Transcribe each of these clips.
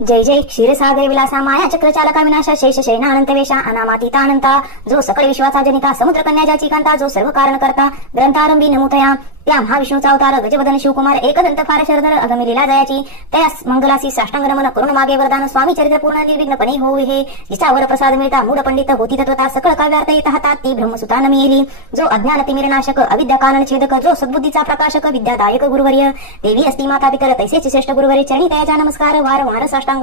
जय जय क्षीरसागर विलासा माया चक्रचालका विनाशा शेष शयनानंत वेशा अनामातीतानंता जो सकळ विश्वाचा जनिता समुद्र कन्या ज्याची कांता जो सर्व कारण करता ग्रंथारंभी नमोतया त्या महाविष्णूचा अवतार गजवदन शिवकुमार एकदंत फार शरधर अगमी लीला जयाची त्या मंगलासी साष्टांग नमन करुण मागे वरदान स्वामी चरित्र पूर्ण निर्विघ्नपणे होऊ हे जिचा वर प्रसाद मिळता मूढ पंडित होती तत्वता सकळ काव्यार्थ येत हातात ती ब्रह्मसुता नमिली जो अज्ञान तिमिरनाशक अविद्या कानन छेदक जो सद्बुद्धीचा प्रकाशक विद्यादायक गुरुवर्य देवी असती माता पितर तैसेच श्रेष्ठ गुरुवर्य चरणी तयाचा नमस्कार वारंवार साष्टांग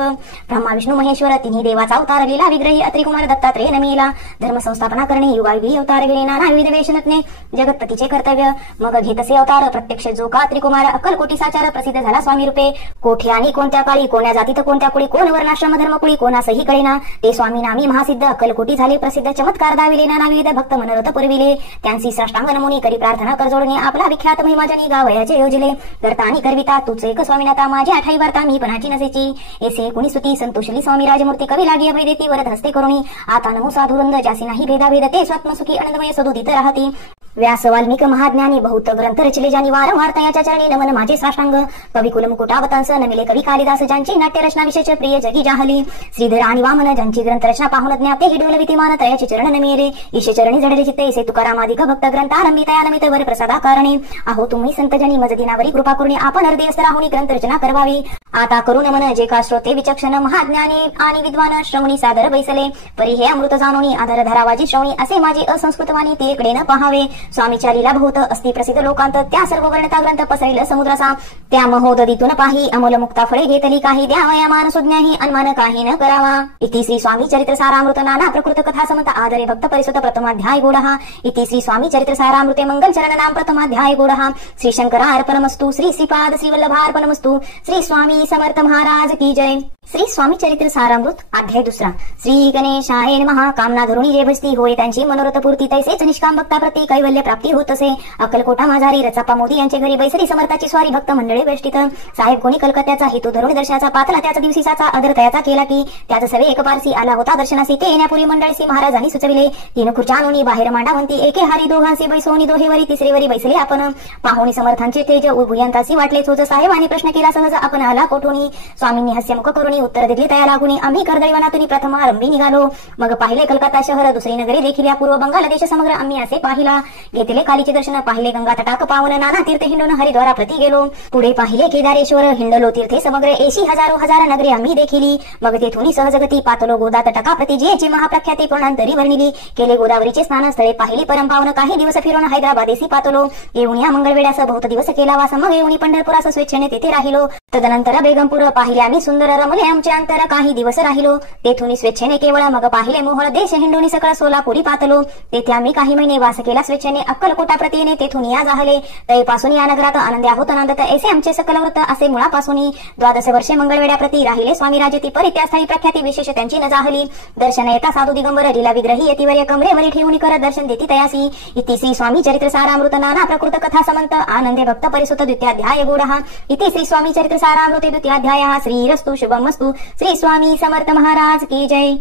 ब्रह्मा विष्णू महेश्वर तिन्ही देवाचा अवतार लीला विग्रही अत्रिकुमार दत्तात्रेय नमिला धर्म संस्थापना करणे युगायुगी अवतार गेले नाना विविध वेश नटणे जगतपतीचे कर्तव्य मग घेतसे अवतार प्रत्यक्ष जो का त्रिकुमार अक्कलकोटी साचार प्रसिद्ध झाला स्वामी रूपे कोठे आणि कोणत्या काळी कोण्या जातीत कोणत्या कुळी कोण वर्णाश्रम धर्मकुळी कोणासही कळेना ते स्वामी नामी महासिद्ध अक्कलकोटी झाले प्रसिद्ध चमत्कार दाविले नाना विविध भक्त मनोरथ पुरविले त्यांची साष्टांग नमुनी करी प्रार्थना कर जोडणे आपला विख्यात महिमाजनी गावयाचे योजले करता आणि करविता तूच एक स्वामीनाथा माझी आठाई वार्ता मी पणाची नसेची ऐसे कुणी सुती संतोषली स्वामी राजमूर्ती कवी लागी अभय देती वरद हस्ते करुणी आता नमो साधुरंद ज्यासी नाही भेदाभेद ते स्वात्मसुखी आनंदमय सदोदित राहती व्यास वाल्मिक महाज्ञानी बहुत ग्रंथ रचले ज्यांनी वारंवार तयाच्या चरणी नमन माझे साष्टांग कविकुल मुकुटावतांस नमिले कवी कालिदास ज्यांची नाट्यरचना विशेष प्रिय जगी जाहली श्रीधर आणि वामन ज्यांची ग्रंथरचना पाहून ज्ञाते हिडवल वितिमान तयाची चरण नमिले ईशे चरणी जडले चित्ते ऐसे तुकारामादिक भक्त ग्रंथारंभी तया नमित वर प्रसादा कारणे अहो तुम्ही संतजनी मज दिनावरी कृपा करुणी आपण हृदयस्थ राहुनी ग्रंथरचना करवावी आता करू नमन जे का श्रोते विचक्षण महाज्ञानी आणि विद्वान श्रवणी सादर बैसले परी हे अमृत जाणोनी आधार धरावाजी श्रवणी असे माझी असंस्कृतवाणी ते इकडे न पाहावे स्वामीच्या लीला बहुत अस्ति प्रसिद्ध लोकांत त्या सर्व वर्णता ग्रंथ पसरिल समुद्रासा त्या महोदधीतून पाही अमोल मुक्ता फळे घेतली काही द्यावया मान सुज्ञाही अन्मान काही न करावा इति श्री स्वामी चरित्र सारामृत नाना प्रकृत कथा समत आदरे भक्त परिसुत प्रथमाध्याय गोडहा इति श्री स्वामी चरित्र सारामृते मंगल चरण नाम प्रथमाध्याय गोडहा श्री शंकरा अर्पणमस्तु श्री श्रीपाद श्री वल्लभार्पणमस्तु श्री स्वामी समर्थ महाराज की जय श्री स्वामी चरित्र सारामृत अध्याय दुसरा श्री गणेशाय नमः कामना धरुणी जे भजती होय त्यांची मनोरथ पूर्ती तैसेच निष्काम भक्ता प्रति कैवल्य प्राप्ती होत असे अक्कलकोटा माझारी रचापा मोदी यांचे घरी बैसरी समर्थाची स्वारी भक्त मंडळी वेष्टित साहेब कोणी कलकत्त्याचा हेतू धरुणी दर्शनाचा पातला त्याचा दिवशीचा आदर तयाचा केला की त्याचा सवे एक पारसी आला होता दर्शनासी ते येण्यापूर्वी मंडळीसी महाराजांनी सुचविले तीन खुर्च्यानोनी बाहेर मांडावंती एके हारी दोघांसी बैसोनी दोहेवरी तिसरेवरी बैसले आपण पाहुणी समर्थांचे तेज उभुयांतासी वाटले चोच साहेब आणि प्रश्न केला सहज आपण आला कोठोनी स्वामींनी हास्यमुख करुणी उत्तर दिले तया लागुनी आम्ही कर्दळीवनातून प्रथम आरंभी निघालो मग पाहिले कलकत्ता शहर दुसरी नगरी देखील या पूर्व बंगाल देश समग्र आम्ही असे पाहिला घेतले कालीचे दर्शन पाहिले गंगा तटाक पावन नाना तीर्थ हिंडून हरिद्वारा प्रति गेलो पुढे पाहिले केदारेश्वर हिंडलो तीर्थे समग्र 80 हजार नगरे आम्ही देखिली मग तेथून सहजगती पातलो गोदा तटाका प्रति जियेची महाप्रख्याती पूर्णांतरी वर्णिली केले गोदावरीचे स्नान स्थळे पाहिली परमपावन काही दिवस फिरून हैदराबादेसी पातलो येऊन या मंगळवेड्यास बहुत दिवस केला वास मग येऊन पंढरपुरास स्वेच्छेने तेथे राहिलो तदनंतर बेगमपूर पाहिले आम्ही सुंदर रमले आमचे अंतर काही दिवस राहिलो तेथून स्वेच्छेने केवळ मग पाहिले मोहळ देश हिंडून सकळ सोलापुरी पातलो तेथे आम्ही काही महिने वास केला स्वेच्छेने अक्कलकोटा प्रतीने तेथून या जाहले तैपासून या नगरात आनंद आहोत आनंदत ऐसे आमचे सकल व्रत असे मुळापासून 12 वर्षे मंगळवेड्या प्रती राहिले स्वामी राजती परी त्या स्थायी प्रख्याती विशेष त्यांची न जाहली दर्शन येता साधू दिगंबर लीला विग्रही यतिवर्य कमरेवरी ठेवून कर दर्शन देती तयासी इति श्री स्वामी चरित्र सारामृत नाना प्रकृत कथा समंत आनंदे भक्त परिसुत द्वितीयाध्याय गोडहा इति श्री स्वामी चरित्र सारामृते द्वितीयाध्याय श्रीरस्तु शुभमस्तु श्री स्वामी समर्थ महाराज की जय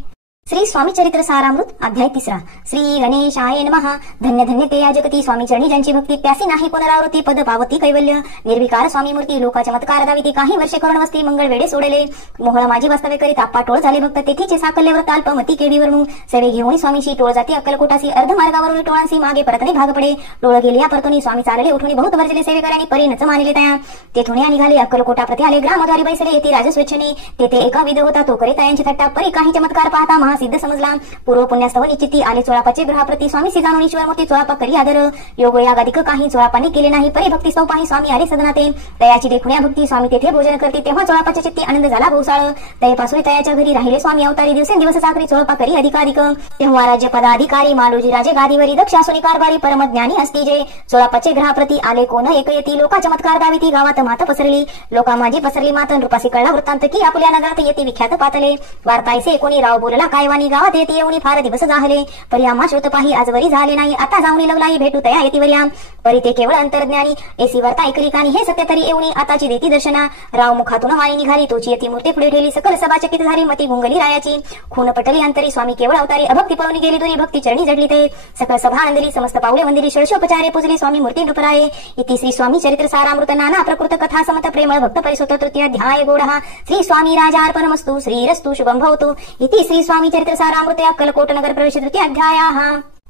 श्री स्वामी चरित्र सारामृत अध्याय तिसरा श्री गणेशाय नमः धन्य धन्य ते या जगती स्वामी चरणी ज्यांची भक्ती त्यासी नाही पुनरावृत्ती पद पावती कैवल्य निर्विकार स्वामी मूर्ती लोका चमत्कार दाविती काही वर्षे करुण वस्ती मंगळ वेडे सोडले मोहळ माझी वास्तव्य करीत आप्पा टोळ झाले भक्त तेथीचे साकल्य व्रत अल्पमती केडीवरून सेवे घेऊन स्वामीशी टोळ जाती अक्कलकोटासी अर्ध मार्गावरून टोळांसी मागे परतणे भाग पडे टोळ गेले या परतोनी स्वामी चालले उठून बहुत वर्जले सेवेकरांनी परीनच मानले तया तेथून या निघाले अक्कलकोटा प्रती आले ग्रामद्वारी बैसले येथे राजस्वेच्छेने तेथे एका विध होता तो करे तयांची थट्टा परी काही चमत्कार पाहता सिद्ध समजला पूर्व पुण्यास्तव निश्चिती आले चोळापाचे ग्रहाप्रती स्वामी सिजानो ईश्वर मोती चोळापा करी आदर योग यागाधिक काही चोळापाने केले नाही परी भक्ती सौ पाही स्वामी आले सदनाते तयाची देखुण्या भक्ती स्वामी तेथे भोजन करते तेव्हा चोळापाच्या चित्ती आनंद झाला भोसाळ तयापासून तयाच्या घरी राहिले स्वामी अवतारी दिवसेंदिवस साखरी चोळापा करी अधिकाधिक तेव्हा राज्य पदाधिकारी मालोजी राजे गादीवरी दक्षासुनी कारभारी परमज्ञानी असती जे चोळापाचे ग्रहाप्रती आले कोण एक येती लोका चमत्कार दाविती गावात मात पसरली लोका माझी पसरली मात नृपासी कळला वृत्तांत की आपल्या नगरात येते विख्यात पातले वार्तायसे कोणी राव बोलला लायवानी गावात येते येऊनी फार दिवस झाले. परी आम्हा शोध पाही आजवरी झाले नाही. आता जाऊनी लवलाई भेटू तया येतीवर्या. परी ते केवळ अंतर्ज्ञानी एसी वार्ता ऐकली कानी हे सत्य तरी येऊनी आताची देती दर्शना. राव मुखातून वाणी निघाली तोची येती मूर्ती पुढे ठेवली. सकल सभा चकित झाली मती गुंगली रायाची. खून पटली अंतरी स्वामी केवळ अवतारी. अभक्ती पळून गेली दुरी भक्ती चरणी जडली ते. सकल सभा आनंदली समस्त पावले वंदिली. षोडशोपचारे पूजली स्वामी मूर्ती नृपराये. इति श्री स्वामी चरित्र सारामृत नाना प्रकृत कथा समत प्रेमळ भक्त परिसोत तृतीय अध्याय गोडहा. श्री स्वामी राजार्पणमस्तु श्रीरस्तु शुभं भवतु. इति श्री स्वामी चरित्र सारामृत अक्कलकोट नगर प्रवेश तृतीय अध्यायः.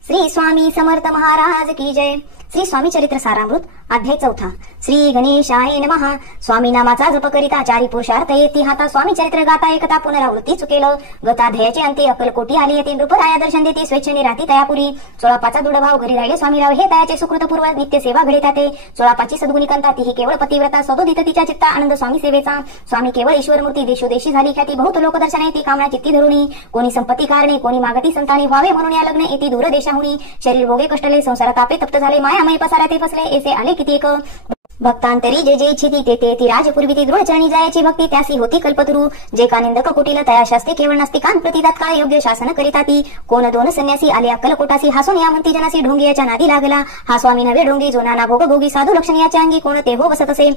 श्री स्वामी समर्थ महाराज की जय. श्री स्वामी चरित्र सारामृत अध्याय 4. श्री गणेशाय नमः. स्वामी नामाचा जप करिता चारी पुरुषार्थ येती हाता. स्वामी चरित्र गाता एकता पुनरावृत्ती चुकेल. गताध्यायाचे अंती अक्कलकोटी आली येते. नृपराया दर्शन देती स्वेच्छेने राहती तयापुरी. 16 दृढ भाव घरी राहिले स्वामीराव हे तयाचे सुकृतपूर्व नित्य सेवा घडे ते. 16 सद्गुणी कंता तीही केवळ पतिव्रता. सदोदित तिच्या चित्ता आनंद स्वामी सेवेचा. स्वामी केवळ ईश्वर मूर्ती देशोदेशी झाली ख्याती. बहुत लोकदर्शन येती कामना चित्ती धरुणी. कोणी संपत्ती कारणे कोणी मागती संतानी व्हावे म्हणून या लग्न येती दूर देशाहुनी. शरीर भोगे कष्टले संसारात आपे तप्त झाले. मायामय पसारा ते फसले ऐसे आले किती एक. भक्तांतरी जे जे इच्छिती ते ती राजपूर्वी ती दृढ चरणी जायची भक्ती त्यासी होती कल्पतरू. जे का निंदक कुटील तया शास्त्री केवळ नास्तिकां प्रति तत्काळ योग्य शासन करिता ती. कोण दोन संन्यासी आले अक्कलकोटासी. हासून या म्हणती जनासी ढोंगियाच्या नादी लागला. हा स्वामी नवे ढोंगी जो नाना भोग भोगी साधू लक्षणीयाच्या अंगी कोण ते हो बसत असे.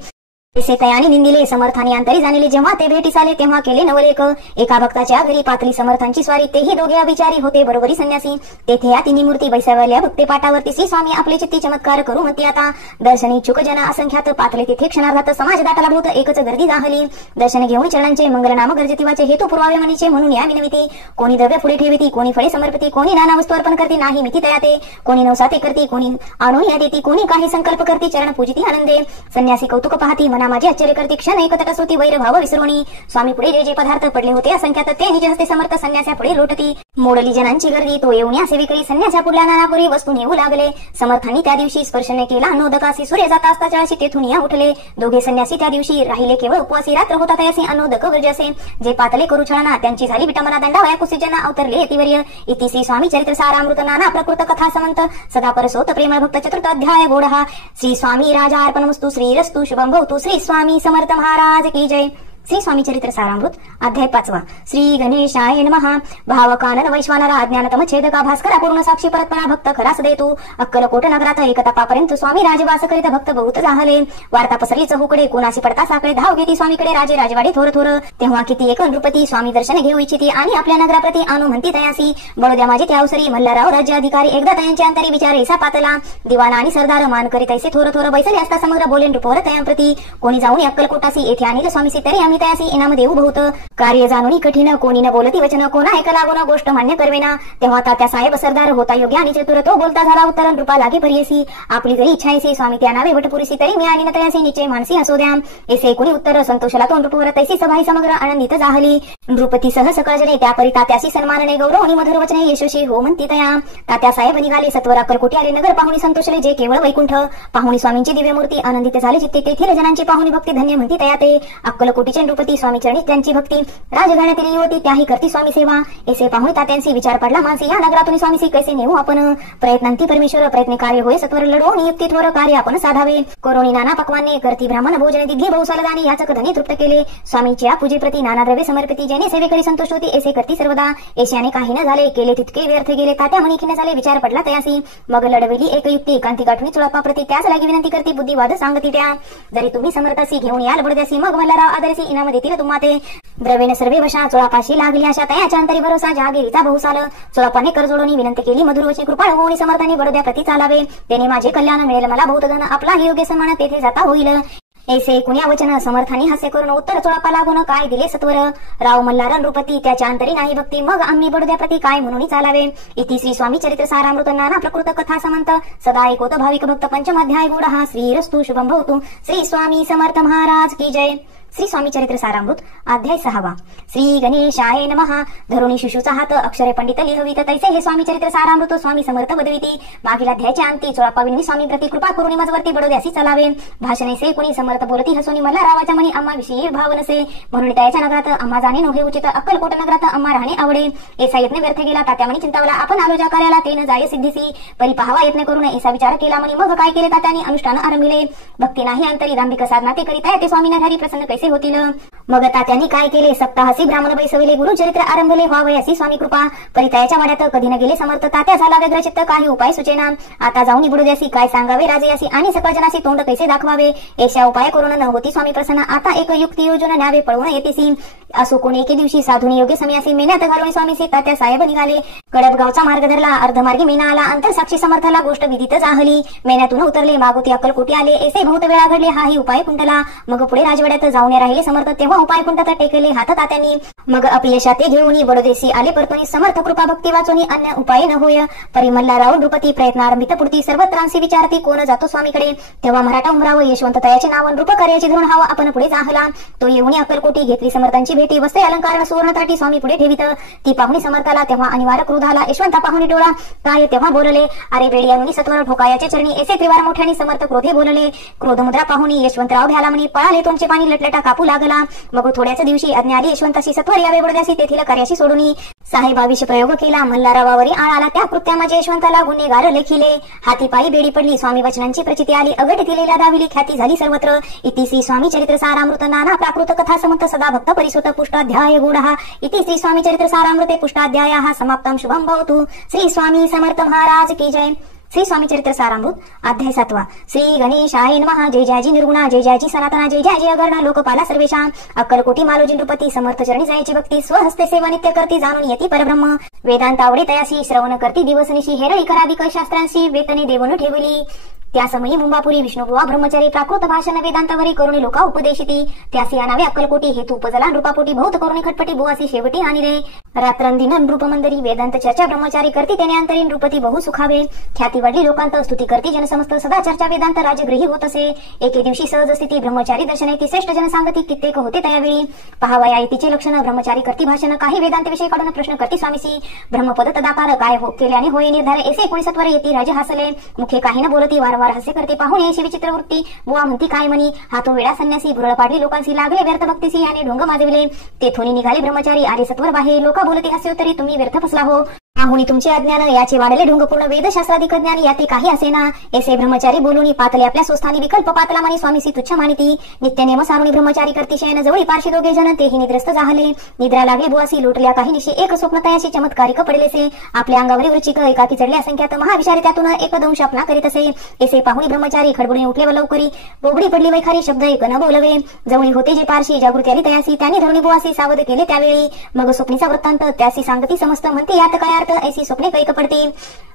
ऐसे तयाने निंदिले समर्थाने अंतरी जाणले. जेव्हा ते भेटीस आले तेव्हा केले नवलेख. एका भक्ताच्या घरी पातली समर्थांची स्वारी. तेही दोघे अभिचारी होते बरोबरी संन्यासी. तेथे या तिन्ही मूर्ती बैसावल्या भक्ते पाटावरती. श्री स्वामी आपले चित्ती चमत्कार करू म्हणते आता. दर्शनी चुक जना असंख्यात पातले तिथे क्षणार्धात. समाज दाटाला भूत एकच गर्दी जाहली. दर्शन घेऊन चरणांचे मंगलनाम गर्जतीवाचे हेतू पुरवावे म्हणीचे म्हणून या विनविती. कोणी द्रव्य पुढे ठेविती कोणी फळे समर्पिती. कोणी नाना वस्तू अर्पण करती नाही मिती तयाते. कोणी नवसाते करती कोणी आणून या देती. कोणी काही संकल्प करती चरण पूजिती आनंदे. संन्यासी कौतुक पाहती मना माझे आश्चर्य करती. क्षण एकतटस होती वैर भाव विसरोणी. स्वामी पुढे जे जे पदार्थ पडले होते असंख्यात ते निज हस्ते समर्थ संन्यासा पुढे लोटती. मोडली जनांची गर्दी तो येऊन या सेविकरी. संन्यासा पुढल्या नानापुरी वस्तू नेऊ लागले. समर्थांनी त्या दिवशी स्पर्शने केला अन्नोदकासी. सूर्य जाता असता चळाशी तेथून या उठले. दोघे संन्यासी त्या दिवशी राहिले केवळ उपवासी. रात्र होता तयासी अन्नोदक वर्जसे. जे पातले करू छळना त्यांची झाली विटमना. दंडावया कुसिजना अवतरले यतिवर्य. इति श्री स्वामी चरित्र सारामृत नाना प्रकृत कथा समंत सदा परसोत प्रेमळ भक्त चतुर्थ अध्याय गोडहा. श्री स्वामी राजार्पणमस्तु श्रीरस्तु शुभं भवतु. श्री स्वामी समर्थ महाराज की जय. श्री स्वामी चरित्र सारामृत अध्याय 5. श्री गणेशाय नमः. भावकानन वैश्वानरा अज्ञानतम छेदका. भास्करा पूर्ण साक्षी परत्परा भक्त खरास देतू. अक्कलकोट नगरात एकतापापर्यंत स्वामी राजवास करीत भक्त बहुत जाहले. वार्ता पसरली चहूकडे कोणाशी पडता साकडे. धाव घेती स्वामीकडे राजे राजवाडी थोर थोर. तेव्हा किती एक नृपती स्वामी दर्शन घेऊ इच्छिती. आणि आपल्या नगराप्रती आणू म्हणती तयासी. बडोद्या माझी त्या अवसरी मल्हारराव राज्याधिकारी. एकदा तयांचे अंतरी विचार ऐसा पातला. दिवाना आणि सरदार मान करीत ऐसे थोर थोर बैसले असता समग्र बोले नृपवर तयांप्रती. कोणी जाऊन अक्कलकोटासी येथे आणील स्वामीसी तरी आम्ही तयासी इनाम देऊ बहुत. कार्य जाणून कठीण कोणी न बोलती वचन. कोणा ऐका लागून गोष्ट मान्य करवेना. तेव्हा तात्या साहेब सरदार होता योग्य आणि चतुर. तो बोलता झाला उत्तर नृपा लागे परियसी. आपली जरी इच्छा ऐसी स्वामी त्या नावे वटपुरीसी तरी मी आणि न तयासी निश्चय मानसी असो द्या. ऐसे कोणी उत्तर संतोषला तो नृपवर तैसी सभाई समग्र आनंदित जाहली. नृपती सह सकळ जने त्या परी तात्यासी सन्मानने गौरव आणि मधुर वचने यशस्वी हो म्हणती तया. तात्या साहेब निघाले सत्वर अक्कलकोटी आले. नगर पाहुणी संतोषले जे केवळ वैकुंठ. पाहुणी स्वामींची दिव्य मूर्ती आनंदित झाले चित्ते. तेथील जनांची पाहुणी भक्ती धन्य म्हणती तया ते. अक्कलकोटीचे नृपती स्वामी चरणी त्यांची भक्ती. राजघराण्यातील युवती त्याही करती स्वामी सेवा. ऐसे पाहुणे तात्यांशी विचार पडला मानसी. या नगरातून स्वामीसी कैसे नेऊ आपण. प्रयत्नांती परमेश्वर प्रयत्न कार्य होय सत्वर लढवून युक्तीत्वर कार्य आपण साधावे. कोरोनी नाना पक्वाने करती ब्राह्मण भोजन दिघे बहुसालदानी याचक धनी तृप्त केले. स्वामींच्या पूजेप्रती नाना द्रव्य समर्पिती. जेने सेवेकरी संतोष होती ऐसे करती सर्वदा. ऐशाने काही न झाले केले तितके व्यर्थ गेले. तात्या म्हणी खिन्न झाले विचार पडला तयासी. मग लढविली एक युक्ती कांती गाठुनी चुळापाप्रती. त्याच लागी विनंती करती बुद्धिवाद सांगती त्या. जरी तुम्ही समर्थासी घेऊन याल बडद्यासी. मग मल्हारराव आदरसी इनाम देतील तुम्हा ते. द्रवेन सर्वे वशा चोळापाशी लागली आशा तयाच्या अंतरी भरोसा. जहागिरीचा बहुसाल चोळापाने कर जोडून विनंती केली. मधुरवची कृपा होऊन समर्थांनी बडोद्या प्रती चालावे. त्याने माझे कल्याण मिळेल मला बहुत धन. आपला योग्य सन्मान तेथे जाता होईल. ऐसे कुण्या वचन समर्थांनी हास्य करून उत्तर चोळापा लागून काय दिले सत्वर. राव मल्हार नृपती त्याच्या अंतरी नाही भक्ती. मग आम्ही बडोद्या प्रती काय म्हणून चालावे. इति श्री स्वामी चरित्र सारामृत नाना प्रकृत कथा समंत सदा ऐकोत भाविक भक्त. पंचमाध्याय गोडहा. श्रीरस्तु शुभं भवतु. श्री स्वामी समर्थ महाराज की जय. श्री स्वामी चरित्र सारामृत अध्याय 6. श्री गणेशाय नमः. धरुणी शिशूचा हात अक्षरे पंडित लिहवीत तैसे हे स्वामी चरित्र सारामृत स्वामी समर्थ बदविती. मागील अध्यायाच्या अंती चोळापाविनी स्वामी प्रति कृपा करून मजवरती बडोद्यासी चालावे. भाषणे से कोणी समर्थ बोलती हसोनी मला रावाच्या म्हणी आम्हा विषयी भाव नसे. म्हणून त्याच्या नगरात आम्हा जाणे नव्हे उचित. अक्कलकोट नगरात आम्हा राहणे आवडे. ऐसा यत्न व्यर्थ गेला तात्या म्हणी चिंतावला. आपण आलो ज्या कार्याला ते न जाय सिद्धीसी. परी पाहावा यत्न करून ऐसा विचार केला म्हणी. मग काय केले तात्याने अनुष्ठान आरंभिले. भक्ती नाही अंतरी दांभिक साधना ते करीत आहे ते स्वामीना धारी प्रसन्न कैसे कैसे होतील. मग तात्यांनी काय केले, सप्ताहासी ब्राह्मण बैसविले, गुरुचरित्र आरंभले व्हावे अशी स्वामी कृपा. परितयाच्या वाड्यात कधी न गेले समर्थ, तात्या झाला व्यग्रचित्त, काही उपाय सुचेना. आता जाऊन निबुडद्यासी काय सांगावे राजेयासी, आणि सकळ जनासी तोंड कैसे दाखवावे. ऐशा उपाय करून न होती स्वामी प्रसन्न, आता एक युक्ती योजना न्यावे पळवून येतेसी. असो कोणी एके दिवशी साधूने योग्य समयासी मेन्यात घालून स्वामीसी तात्या साहेब निघाले. कडपगावचा मार्ग धरला, अर्धमार्गी मेना आला, अंतरसाक्षी समर्थाला गोष्ट विदित जाहली. मेन्यातून उतरले, मागोती अक्कलकोटी आले, ऐसे बहुत वेळा घडले, हाही उपाय कुंटला. मग पुढे राजवाड्यात जाऊन राहिले समर्थ, तेव्हा उपाय कुंटात टेकले हात तात्यांनी. मग अपयशा ते घेऊन बडोदेशी आले परतुनी, समर्थ कृपा भक्ती वाचून अन्य उपाय न होय. परिमल्ला राव नृपती प्रयत्नारंभित पुरती, सर्वत्रांशी विचारती कोण जातो स्वामीकडे. तेव्हा मराठा उमराव यशवंत तयाचे नाव, नृप कार्याचे धरून हाव आपण पुढे जाहला. तो येऊन अक्कलकोटी घेतली समर्थांची भेटी, वस्त्रे अलंकार सुवर्ण ताटी स्वामी पुढे ठेवित. ती पाहुणी समर्थाला तेव्हा अनिवार्य क्रोध आला. यशवंता पाहुणी डोळा काय तेव्हा बोलले, अरे बेडियानुनी सत्वर ठोकायाचे चरणी, ऐसे त्रिवार मोठ्याने समर्थ क्रोधे बोलले. क्रोधमुद्रा पाहुणी यशवंतराव भ्याला म्हणी, पळाले तोंडचे पाणी लटलटा कापू लागला. मग थोड्याच दिवशी आज्ञा आली यशवंताशी, सत्वर यावे बडोद्यासी तेथील कार्याशी सोडून. साहेबाविष प्रयोग केला, मल्हारावावरी आळ आला, त्या कृत्या माझे यशवंताला गुन्हेगार लेखिले. हाती पायी बेडी पडली, स्वामी वचनांची प्रचिती आली, अगट दिलेल्या दाविली, ख्याती झाली सर्वत्र. इति श्री स्वामी चरित्र सारामृत नाना प्राकृत कथा समंत सदा भक्त परिसुत पुष्टाध्याय गूढः. इति श्री स्वामी चरित्र सारामृते पुष्टाध्यायः समाप्तं शुभं भवतु. श्री स्वामी समर्थ महाराज की जय. श्री स्वामी चरित्र सारामृत अध्याय 7. श्री गणेशाय नमः. जय जयाजी निर्गुणा, जय जयाजी सनातना, जय जयाजी अगरणा, लोकपाला सर्वेषां. अक्कलकोटी मालोजी नृपती समर्थ चरणी जायची भक्ती, स्वहस्ते सेवा नित्य करती, जाणून येती परब्रह्म. वेदांत आवडे तयासी, श्रवण करती दिवसनिशी, हेरळी करावी शास्त्रांशी, वेतने देवून ठेवली. त्या समयी मुंबापुरी विष्णुबुवा ब्रह्मचारी प्राकृत भाषण वेदांतावरी करुणी लोका उपदेशिती. त्यासी आनावे अक्कलकोटी, हेतू उपजला नृपापोटी, बहुत करुणी खटपटी बुवासी शेवटी आणिले. रात्रंदिन नृपमंदरी, वेदांत चर्चा ब्रह्मचारी करती, त्याने अंतरी नृपती बहु सुखावे. ख्याती वाढली लोकांत, स्तुती करती जनसमस्त, सदा चर्चा वेदांत राजगृही होत असे. एके दिवशी सहज स्थिती ब्रह्मचारी दर्शन येती, श्रेष्ठ जन सांगती कित्येक होते त्यावेळी. पहावया येतीचे लक्षण, ब्रह्मचारी करती भाषण, काही वेदांत विषय काढून प्रश्न करती स्वामीसी. ब्रह्मपद तदाकार काय केल्याने होय निर्धार, ऐसे 19 सत्वरे येती राजे हसले. मुखे काही न बोलती, वारंवार हास्य करते, पाहुणे अशी विचित्र वृत्ती. बुवा म्हणती काय म्हणी, हातो वेळा संन्यासी, भुरळ पाडली लोकांशी, लागले व्यर्थ भक्तीसी आणि ढोंग माजविले. तेथून निघाले ब्रह्मचारी, आले सत्वर बाहेर, लोका बोलते हास्योत्तरी, तुम्ही व्यर्थ फसला हो. पाहुणी तुमचे अज्ञान, याचे वाढले ढोंग पूर्ण वेदशास्त्राधिक ज्ञान, याते काही असेना. ऐसे ब्रह्मचारी बोलून पातले आपल्या स्वस्थानी, विकल्प पातला मानी स्वामीसी तुच्छ मानिती. नित्य नेम सारुणी ब्रह्मचारी करती शयन, जवळी पार्शी दोघे जन, तेही निद्रस्त जाहले. निद्रा लागली बुवासी, लोटल्या काही निशी, एक स्वप्न तयाशी चमत्कारिक पडलेसे. आपल्या अंगावरील वृचिक एकाकी चढले असंख्यात, महाविचारी त्यातून एक दंश अपना करीत असे. ऐसे पाहुणी ब्रह्मचारी खडबडून उठले व लवकरी, बोबडी पडली वैखारी, शब्द एक न बोलवे. जवळी होते जे पारशी, जागृती आली तयासी, त्यांनी धरणी बुवासी सावध केले त्यावेळी. मग स्वप्नीचा वृत्तांत त्यासी सांगती समस्त, म्हणते यात काय अर्थ, ऐसी स्वप्ने कैक पडती.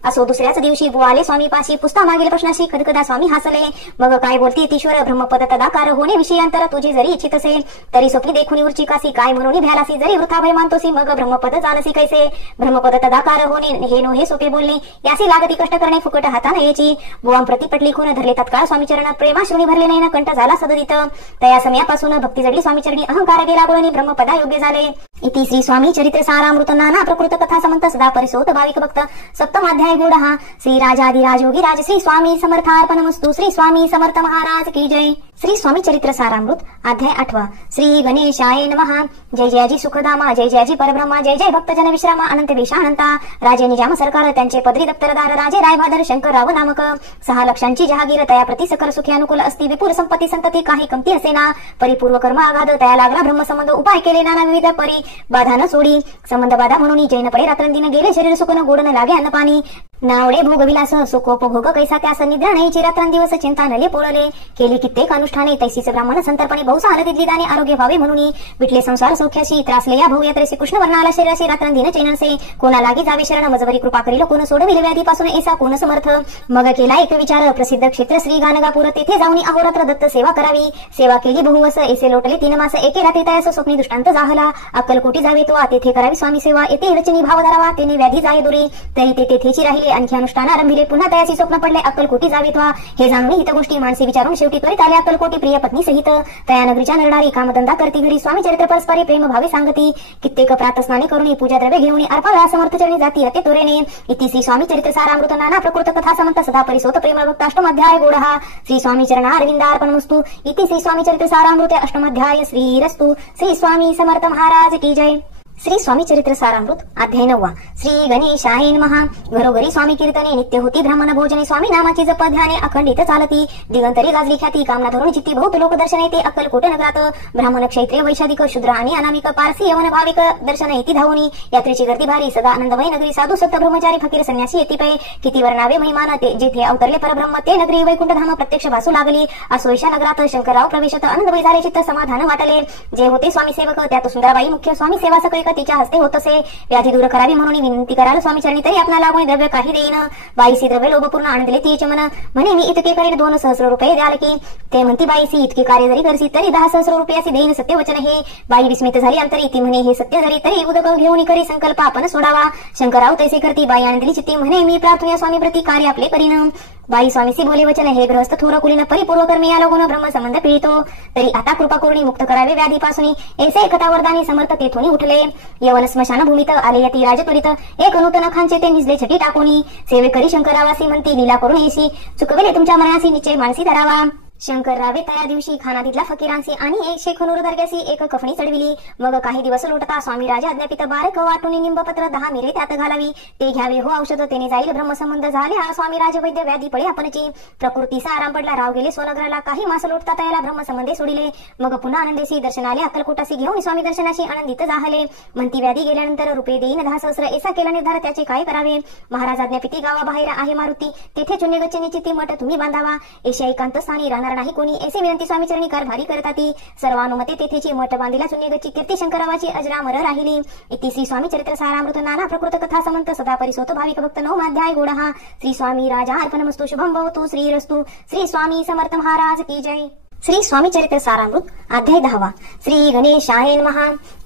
असो दुसऱ्याच दिवशी बुवा आले स्वामी पाशी, पुस्ता मागील प्रश्नाशी कदकदा स्वामी हसले. मग काय बोलती तीश्वर, ब्रह्मपद तदाकार होणे विषयांतर, तुझे जरी इच्छित असे तरी स्वप्नी देखुनी उर्चिकासी, काय म्हणून भ्यालासी, जरी वृथा भय मानतोसी, मग ब्रह्मपद जानसी कैसे. ब्रह्मपद तदाकार होणे हे नो हे सोपे बोलणे, यासी लागती कष्ट करणे, फुकट हाताने यायची. बुवां प्रति पटली खून धरले तत्काळ स्वामी चरण, प्रेमाश्रुणी भरले नाही, कंठ झाला सददित. तया समयापासून भक्ती जडली स्वामी चरणी, अहंकार गेला गुळणी, ब्रह्मपदा योग्य झाले. इति श्री स्वामी चरित्र सारामृत नाना प्रकृत कथा समंत सदा परिसोत भाविक भक्त. सप्तमाध्याय गूढः. श्री राजाधिराज योगीराज श्री स्वामी समर्थार्पणमस्तु. श्री स्वामी समर्थ महाराज की जय. श्री स्वामी चरित्र सारामृत अध्याय 8. श्री गणेशाय नमः. जय जयाजी सुखदामा, जय जयाजी परब्रह्मा, जय जय भक्तजन विश्रामा, अनंत देशानंता. राजे निजाम सरकार, त्यांचे पदरी दप्तरदार, राजे रायभादर शंकरराव नामक. 6 लक्षांची जहागीर, तया प्रति सकल सुखी अनुकूल असती, विपुल संपत्ती संतती काही कमती असेना. परिपूर्व कर्म आघात, तया लागला ब्रह्मसंबंध, उपाय केले नाना विविध, परी बाधा न सोडी. संबंध बाधा म्हणून जैन पडे रात्रंदिन, गेले शरीर सुखन, गोड न लागे अन्न पाणी. नावडे भोग विलास, सुखोपभोग कैसा त्यास, निद्रा नाहीची रात्रंदिवस, चिंता नले पोळले. केली कित्येक अनुष्ठाने, तैसीच ब्राह्मण संतर्पणे, बहुसा आल दिली दाने, आरोग्य व्हावे म्हणून. विटले संसार सौख्याशी, त्रासले या भोग यात्रेसी, कृष्ण वर्णाला शरीराशी, रात्रंदिन चैनसे. कोणा लागी जावे शरण, मजवरी कृपा करील, कोण सोडविले व्याधीपासून, ऐसा कोण समर्थ. मग केला एक विचार, प्रसिद्ध क्षेत्र श्री गाणगापूर, तेथे जाऊन अहोरात्र दत्त सेवा करावी. सेवा केली बहुवस, ऐसे लोटले 3 मास, एके रात्री तयास स्वप्नी दृष्टांत जाहला. अक्कलकोटी जावे तो, तेथे करावी स्वामी सेवा, येथे रचनी भाव धरावा, तेने व्याधी जाय दुरी. तरी ते तेथेची राहिले, आणखी अनुष्ठान आरंभिले. पुन्हा तयासी स्वप्न पडले, अक्कलकोटी जावे तो. हे जाणून हित गोष्टी माणसे विचारून शेवटी त्वरित आले अक्कलकोटी, प्रिय पत्नी सहित. तया नगरीच्या नरणारी कामधंदा करती घरी, स्वामी चरित्र परस्परे प्रेम भावे सांगती. कित्येक प्रातस्नाने करून पूजा द्रव्य घेऊन अर्पणा समर्थ चरणी जाती अते तोरेने. इति श्री स्वामी चरित्र सारामृत नाना प्रकृत कथा समंत सदा परिसोत प्रेम भक्त. अष्टमाध्याय गूढः. श्री स्वामी चरणा अरविंदार्पणमस्तु. इति श्री स्वामी चरित्र सारामृत अष्टमाध्याय श्रीरस्तु. श्री स्वामी समर्थ महाराज की जय. श्री स्वामी चरित्र सारामृत अध्याय 9. श्री गणेशाय नमः. घरोघरी स्वामी कीर्तने नित्य होती ब्राह्मण भोजने स्वामी नामाची जप ध्याने अखंडित चालती. दिगंतरी गाजली ख्याती कामना धरून चित्ती बहुत लोक दर्शन येते अक्कलकोट नगरात. ब्राह्मण क्षत्रिय वैशाधिक शूद्र आणि अनामिक पारसी यवन भाविक दर्शन येती धावणी. यात्रेची गर्दी भारी सदा आनंदमय नगरी. साधू सत्त ब्रह्मचारी फकीर संन्यासी येती पै. किती वर्णावे महिमान ते जेथे अवतरले परब्रह्म ते नगरी वैकुंठ धाम प्रत्यक्ष भासू लागली. असोयशा नगरात शंकरराव प्रवेशत आनंदमय झाले चित्त समाधान वाटले. जे होते स्वामी सेवक त्यात सुंदराबाई मुख्य स्वामी सेवा सकळी तिच्या हस्ते होत असे. व्याधी दूर करावी म्हणून विनंती कराल स्वामी चरणी तरी आपला लागून द्रव्य काही देईन. बाईसी द्रव्य लोभपूर्ण आनंदले तिचे मन म्हणे मी इतके करीन 2 सहस्र रुपये द्याल की. ते म्हणती बाईसी इतके कार्य जरी करसी तरी 10 सहस्र रुपयासी देईन सत्य वचन हे. बाई विस्मित झाली अंतरी ती म्हणे हे सत्य जरी तरी उदक घेऊन करी संकल्प आपण सोडावा. शंकरराव तैसे करती बाई आनंदली चित्ती म्हणे मी प्रार्थना स्वामी प्रती कार्य आपले करीन. बाई स्वामीसी बोले वचन हे गृहस्थ थोर कुलीन परिपूर्व कर्मी या लागून ब्रह्म संबंध पिळतो. तरी आता कृपा करुणी मुक्त करावे व्याधीपासून. ऐसे एकता वरदानी समर्थ तेथून उठले. यवन स्मशान भूमीत आले यती राज त्वरित. एक नूतन खांचे ते निजले छटी टाकूनी. सेवेकरी शंकररावासी म्हणती लीला करून येशी. चुकवेले तुमच्या मनासी निश्चय मानसी धरावा. शंकररावे त्या दिवशी खानादीतला फकीरांसी आणि 100 खनूर दर्ग्यासी एक कफणी चढविली. मग काही दिवस लोटता स्वामी राजा अज्ञापित बारक वाटून निंबपत्र 10 मिरे त्यात घालावी. ते घ्यावे हो औषध तेने जाईल ब्रह्मसंबंध झाले. हा स्वामी राज वैद्य व्याधी पळे आपणची. प्रकृतीचा आराम पडला राव गेले सोनगराला. काही मास लोटता तयाला ब्रह्मसंबंधे सोडिले. मग पुन्हा आनंदेसी दर्शनाले अक्कलकोटासी घेऊन स्वामी दर्शनाशी आनंदित जाहले. म्हणती व्याधी गेल्यानंतर रुपये देईन 10 सहस्र. ऐसा केला निर्धार त्याचे काय करावे. महाराज अज्ञापिती गावाबाहेर आहे मारुती. तेथे चुन्ने गच्चे निश्चिती मठ तुम्ही बांधावा. एशी एकांत स्थानी राहणार नाही कोणी. ऐसे विनंती स्वामी चरणी कारभारी करताती. सर्वानुमते तेथेची मठ बांधिला चुन्ने गच्ची कीर्ती शंकरावाची अजरामर राहिली. इति श्री स्वामी चरित्र सारामृत नाना प्रकृत कथा समंत सदा परिसोत भाविक भक्त 9 अध्याय गोडहा. श्री स्वामी राजा अर्पणमस्तु शुभम भवतु. श्रीरस्तु. श्री स्वामी समर्थ महाराज की जय. श्री स्वामी चरित्र सारामृत अध्याय 10. श्री गणेशाय नमः.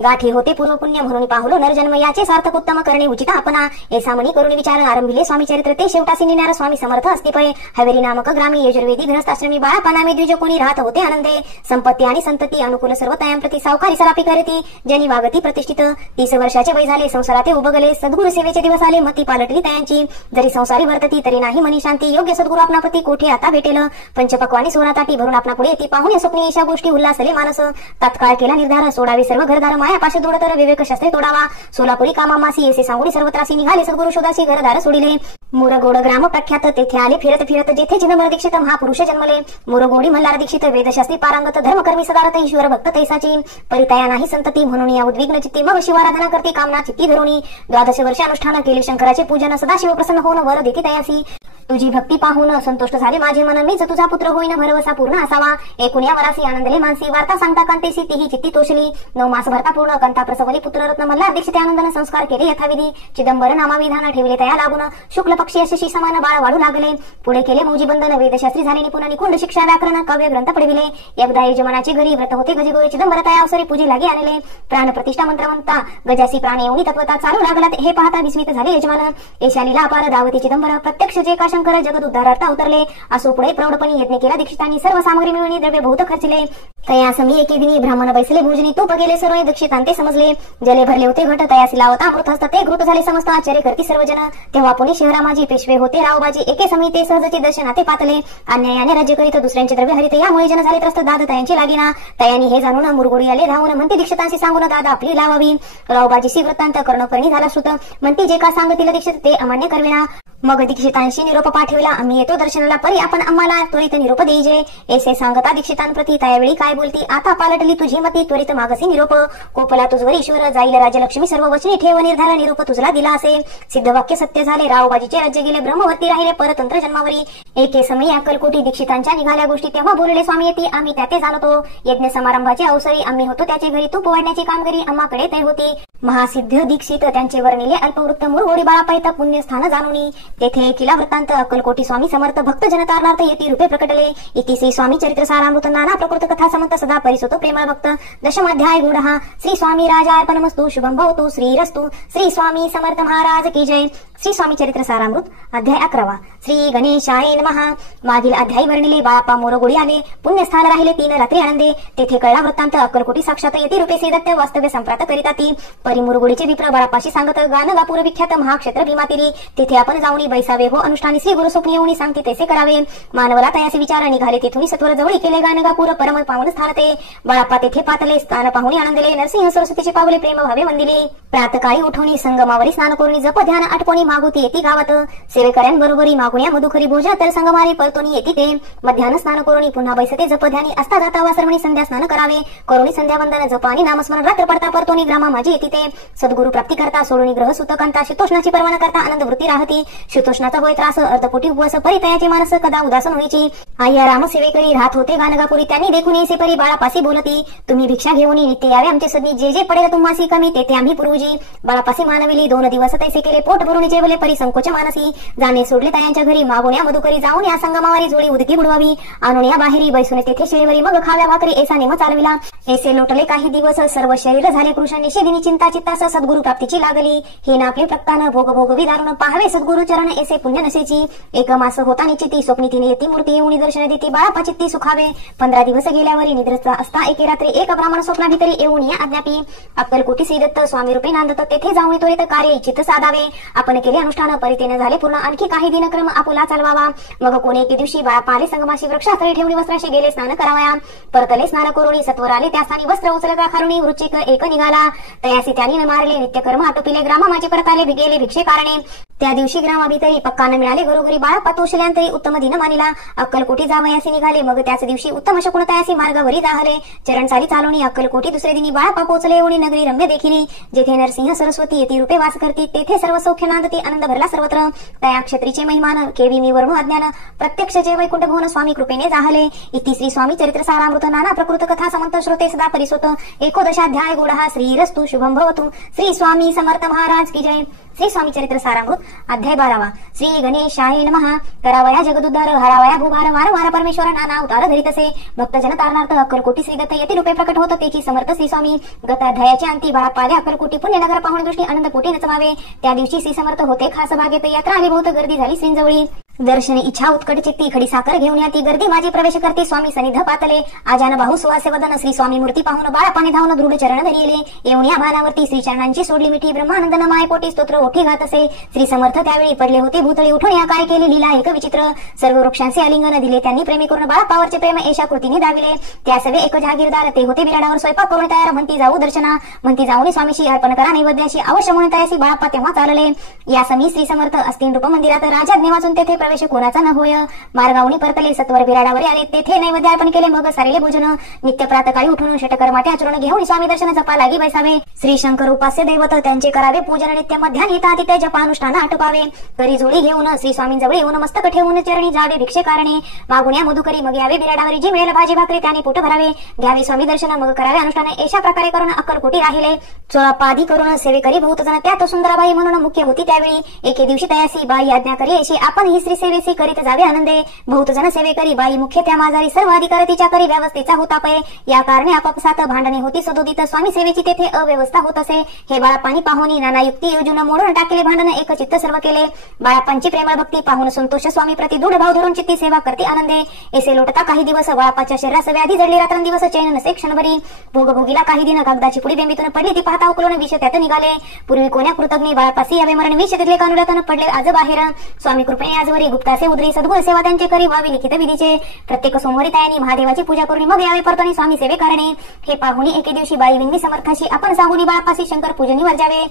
गाठी होते पूर्व पुण्य म्हणून पाहुलो नरजन्म याचे सार्थक उत्तम करणे उचित आपणा. ऐसा मनी करून विचार आरंभिले स्वामी चरित्र ते शेवटासी निनार स्वामी समर्थ असतिपय. हवेरी नामक ग्रामी यजुर्वेदी गृहस्थाश्रमी बाळापणामे द्विज कोणी राहत होते आनंदे. संपत्ती आणि संतती अनुकूल सर्व तयांप्रती सावकारी सरापी करती. जनी वागती प्रतिष्ठित. 30 वर्षाचे वय झाले संसारात उबगले. सद्गुरु सेवेचे दिवस आले मती पालटली तयांची. जरी संसारी वर्तती तरी नाही मनी शांती. योग्य सद्गुरु आपणाप्रती कोठे आता भेटेल. पंचपक्वानी सोना ताटी भरून आपणा पुढे पाहुणे स्वप्ने अशा गोष्टी उल्हासले मानस. तात्काळ केला निर्धार सोडावे सर्व घरदार माया पाश जोड तर विवेक शास्त्रे तोडावा. सोलापुरी कामामासी असे सांगून सर्वत्रासी निघाले सद्गुरु शोधासी घरदार सोडिले. मुरगोड ग्राम प्रख्यात तेथे आले फिरत फिरत जेथे चिदंबर दीक्षित महापुरुष जन्मले. मुरगोडी मल्हार दीक्षित वेदशास्त्री पारंगत धर्मकर्मी सदारथ ईश्वर भक्त तैसाची. परितया नाही संतती म्हणून या उद्विग्न चित्ती मग शिवाराधना करते कामना चित्ती धरुणी. 12 वर्ष अनुष्ठान केले शंकराचे पूजन सदाशिव प्रसन्न होऊन वर देती तयासी. तुझी भक्ती पाहून संतुष्ट झाले माझे मन मीच तुझा पुत्र होईन भरवसा पूर्ण असावा. एकूण या वरासी आनंदले मानसी वार्ता सांगता कांतेसी तीही चित्ती तोषली. 9 मास भरता पूर्ण कंता प्रसवली पुत्ररत्न मल्हार दीक्षित आनंदन संस्कार केले यथाविधी. चिदंबर नामाविधान ठेवले तया लागून. शुक्ल पक्षी अशी समान बाळ वाढू लागले. पुढे केले मौजी बंधन वेदशास्त्री झाले निपुण निकुंड शिक्षा व्याकरण काव्य ग्रंथ पडविले. एकदा यजमानाची घरी व्रत होते गजगोळे चिदंबर तया अवसरी पूजे लागे आणले. प्राण प्रतिष्ठा मंत्रवंता गजासी प्राण येऊनी तत्वता चालू लागला. हे पाहता विस्मित झाले यजमान. ऐशालीला अपार दावती चिदंबर प्रत्यक्ष जे का शंकर जगत उद्धारार्थ अवतरले. असो पुढे प्रौढपणी यज्ञ केला दीक्षितांनी सर्व सामग्री मिळवणी द्रव्य बहुत खर्चले. तया समी एके दिनी ब्राह्मण बैसले भोजनी तूप गेले सर्व दीक्षितांते समजले. जले भरले होते घट तयासी लावता अमृत हस्त ते घृत झाले समस्त आश्चर्य करती सर्वजन. तेव्हा पुणे शहरामाजी पेशवे होते रावबाजी एके समी ते सहजचे दर्शनाते पातले. अन्यायाने राज्य करीत दुसऱ्यांचे द्रव्य हरित यामुळे जन झाले त्रस्त दाद तयांची लागेना. तयांनी हे जाणून मुरगोडी आले धावून म्हणते दीक्षितांशी सांगून दादा आपली लावावी. रावबाजीशी वृत्तांत कर्णकर्णी झाला श्रुत. म्हणते जे का सांगतील दीक्षित ते अमान्य करविना. मग दीक्षितांशी निरोप पाठविला आम्ही येतो दर्शनाला परी आपण आम्हाला त्वरित निरोप देईजे. ऐसे सांगता दीक्षितांप्रती त्यावेळी काय बोलती आता पालटली तुझी मती त्वरित मागसी निरोप. कोपला तुझवर ईश्वर जाईल राजलक्ष्मी सर्व वचने ठेव निर्धार निरोप तुझला दिला असे. सिद्ध वाक्य सत्य झाले रावबाजीचे राज्य गेले ब्रह्मवती राहिले परतंत्र जन्मावरी. एके समयी अक्कलकोटी दीक्षितांच्या निघाल्या गोष्टी तेव्हा बोलले स्वामी येती आम्ही त्याते जाणतो. यज्ञ समारंभाचे अवसरी आम्ही होतो त्याचे घरी तूप वाढण्याची कामगिरी आम्हाकडे तय होती. महासिद्ध दीक्षित त्यांचे वर्णिले अल्पवृत्त मुरगोडी बाळापायता पुण्यस्थान जाणुनी. तेथे किला वृत्तांत अक्कलकोटी स्वामी समर्थ भक्त जनतारणार्थ येती रूपे प्रकटले. इति श्री स्वामी चरित्र सारामृत नाना प्रकृत कथा समंत सदा परिसोतो प्रेमळ भक्त. 10 अध्याय गोडहा. श्री स्वामी राजा अर्पणमस्तु शुभम भवतु. श्रीरस्तु. श्री स्वामी समर्थ महाराज की जय. श्री स्वामी चरित्र सारामृत अध्याय 11. श्री गणेशाय नमः. मागील अध्याय वर्णिले बाळाप्पा मोरगोडी आले. पुण्यस्थान राहिले 3 रात्री आनंदे. तेथे कळला वृत्तांत अक्कलकोटी साक्षात येती रूपे श्रीदत्त वास्तव्य संप्रात करीताती. परिमुरगोडीचे विप्र बाळापाशी सांगत गान गापूर विख्यात महाक्षेत्र भीमातिरी. तेथे आपण जाऊन येऊनी बैसावे हो अनुष्ठानी श्री गुरु स्वप्न येऊनी सांगते तसे करावे. मानवला तयासे विचार निघाले तेथून सत्वर जवळी केले गाणगापूर परम पावन स्थान ते. बाळाप्पा तेथे पातले स्थान पाहुणी आनंदले नरसिंह सरस्वतीचे पावले प्रेम भावे वंदिले. प्रातकाळी उठवणी संगमावरी स्नान करून जप ध्यान आठवणी मागुती येती गावात. सेवेकऱ्यांबरोबरी मागुण्या मधुखरी भोजन तर संगमारी परतोनी येती ते. मध्यान स्नान करून पुन्हा बैसते जप ध्यानी असता जाता वासरमणी संध्या स्नान करावे. करुणी संध्या वंदन जप आणि नामस्मरण रात्र पडता परतोनी ग्रामा माझी येती ते. सद्गुरु प्राप्ती करता सोडून ग्रह सुतकांता शीतोष्णाची परवाना करता आनंद वृत्ती राहती. शीतोष्णाचा होय त्रास अर्धपोटी उपवास परितयाचे मानस कदा उदासन व्हायची. आय्या राम सेवेकरी राहत होते गाणगापुरी त्यांनी देखून येसे परी बाळापासी बोलती. तुम्ही भिक्षा घेऊन नित्य यावे आमचे सदनी जे जे पडेल तुम्हासी कमी तेथे आम्ही पूर्वजी. बाळापासी मानविली 2 दिवस तैसे केले पोट भरून जेवले परी संकोच मानसी. जाणे सोडले तायांच्या घरी मागुण्या मधुकरी जाऊन या संगमावारी जोडी उदकी बुडवावी. आणून या बाहेरी बैसून तेथे शिळेवरी मग खाव्या भाकरी ऐसा नेम चालविला. ऐसे लोटले काही दिवस सर्व शरीर झाले कृष्ण निषेधिनी चिंता चित्तास सद्गुरु प्राप्तीची लागली. हे ना आपले प्रक्तान भोग भोग विदारुण पाहावे सद्गुरु चरण ऐसे पुण्य नसेची. 1 मास होता निश्चिती स्वप्नी तिने येती मूर्ती येऊन दर्शन देती बाळापा चित्ती सुखावे. 15 दिवस गेल्यावरी निद्रस्थ असता एके रात्री एक ब्राह्मण स्वप्ना भितरी येऊन या आज्ञापी. अक्कलकोटी श्री दत्त स्वामी रूपे नांदत तेथे जाऊन त्वरित कार्य इच्छित साधावे. आपण केले अनुष्ठान परितेने झाले पूर्ण आणखी काही दिनक्रम आपुला चालवावा. मग कोणी एके दिवशी बाळापा आले संगमाशी वृक्षाखाली ठेवणी वस्त्राशी गेले स्नान करावया. परतले स्नान करुणी सत्वर आले त्या स्थानी वस्त्र उचलता खारुणी वृश्चिक एक निघाला. तयासी त्यांनी न मारले नित्यकर्म आटोपिले ग्रामा माझे परत आले गेले भिक्षे कारणे. त्या दिवशी ग्रामाभितरी पक्का न मिळाले घरोघरी बाळापा तोषल्यांतरी उत्तम दिन मानिला. अक्कलकोटी जावयासी निघाले मग त्याच दिवशी उत्तम शकुन तयासी मार्गावरी जाहले. चरणसाली चालवणी अक्कलकोटी दुसरे दिनी बाळापा पोचले एवढी नगरी रम्य देखिली. जेथे नरसिंह सरस्वती येती रूपे वास करती तेथे सर्व सौख्य नांदती आनंद भरला सर्वत्र. तया क्षत्रीचे महिमान केवी मी वरुण अज्ञान प्रत्यक्ष जे वैकुंठ भवन स्वामी कृपेने जाहले. इति श्री स्वामी चरित्र सारामृत नाना प्रकृत कथा समंत श्रोते सदा परिसोत. 11 गोडहा श्रीरस्तु शुभम भवतु. श्री स्वामी समर्थ महाराज की जय. श्री स्वामी चरित्र सारामृत अध्याय 12. श्री गणेशाय नमः. करावया जगदुद्धार हरावया भूभार वारंवार परमेश्वर नाना अवतार धरितसे. भक्तजन तारणार्थ अक्कलकोटी श्री दत्त येथे रूपे प्रकट होत तेची समर्थ श्री स्वामी. गत अध्यायाचे अंती बाळापाले अक्कलकोटी पुण्यनगर पाहुणे दृष्टी आनंदपोटी नचवावे. त्या दिवशी श्री समर्थ होते खास बागेत यात्रा आली बहुत गर्दी झाली श्रींजवळी. दर्शने इच्छा उत्कट चित्ती खडी साखर घेऊन या ती गर्दी माझी प्रवेश करते स्वामी सनिध पातले. आजान बाहू सुहासे वदन श्री स्वामी मूर्ती पाहून बाळापाने धावून दृढ चरण धरिले. येऊन या भानावरती श्री चरणांची सोडली मिठी ब्रह्मानंदन मायपोटी स्तोत्र ओठी घात असे. श्री समर्थ त्यावेळी पडले होते भूतळी उठून या काय केली लीला एक विचित्र. सर्व वृक्षांचे आलिंगन दिले त्यांनी प्रेमी करून बाळापावरचे प्रेम एशा कृतीने दाविले. त्या सवे एक जहागीरदार ते होते बिराडावर स्वयंपाक करून तयार म्हणती जाऊ दर्शना. म्हणती जाऊन स्वामीशी अर्पण करा नैवेद्याशी अवश्य म्हणून तयासी बाळापा तेव्हा चालले. या समी श्री समर्थ अस्तीन रूप मंदिरात राजाज्ञे वाचून तेथे प्रवेश कोणाचा न होय. मार्गावणी परतले सत्वर बिराडावर आले तेथे नैवेद्य अर्पण केले मग सारिले भोजन. नित्य प्रातकाळी उठून षटकर्माते आचरण घेऊन स्वामी दर्शन जपा लागी बैसावे. श्री शंकर उपास्य दैवत त्यांचे करावे पूजन नित्य मध्यान येता तिथे जपानुष्ठान आटोपावे. करी जोडी घेऊन श्री स्वामींजवळ येऊन मस्तक ठेवून चरणी जावे भिक्षे कारणे. मागुण्या मधुकरी मग यावे बिराडावरी जी मिळेल भाजी भाकरी त्याने पोट भरावे. घ्यावे स्वामी दर्शन मग करावे अनुष्ठान अशा प्रकारे करून अक्कलकोटी राहिले. चोळापादी करून सेवेकरी बहुत जण त्यात सुंदराबाई म्हणून मुख्य होती. त्यावेळी एके दिवशी तयासी बाई आज्ञा करी अशी आपण ही श्री सेवेसी करीत जावे आनंदे. बहुत जण सेवेकरी बाई मुख्य त्या माझारी सर्व अधिकार तिच्या करी व्यवस्थेचा होता पय. या कारणे आपापसात भांडणे होती सदोदित स्वामी सेवेची तेथे अव्यवस्था होत असे. हे बाळापानी पाहुणी नाना युक्ती योजना मोडून टाकले भांडण एक चित्त सर्व केले. बाळापांची प्रेमळ भक्ती पाहून संतोष स्वामी प्रति दृढ भाव धरून चित्ती सेवा करते आनंदे. ऐसे लोटता काही दिवस बाळापाच्या शरीरास व्याधी जडली रात्रंदिवस चैन नसे क्षणभरी. भोगभोगीला काही दिन कागदाची पुडी बेंबीतून पडली ती पाहता उकलून विष त्यात निघाले. पूर्वी कोण्या कृतज्ञ बाळापासी यावे मरण विष तिथले कानुड्यातून पडले आज बाहेर. स्वामी कृपेने आजवरी गुप्तासे उदरी सद्गुण सेवा त्यांचे करी व्हावी लिखित विधीचे. प्रत्येक सोमवारी त्यांनी महादेवाची पूजा करून मग यावे परतोनी स्वामी सेवे करणे. हे पाहुणी एके दिवशी बाई विंदी समर्थाशी आपण सांगूनी बाळापासी शंकर पूजनी वर जावे.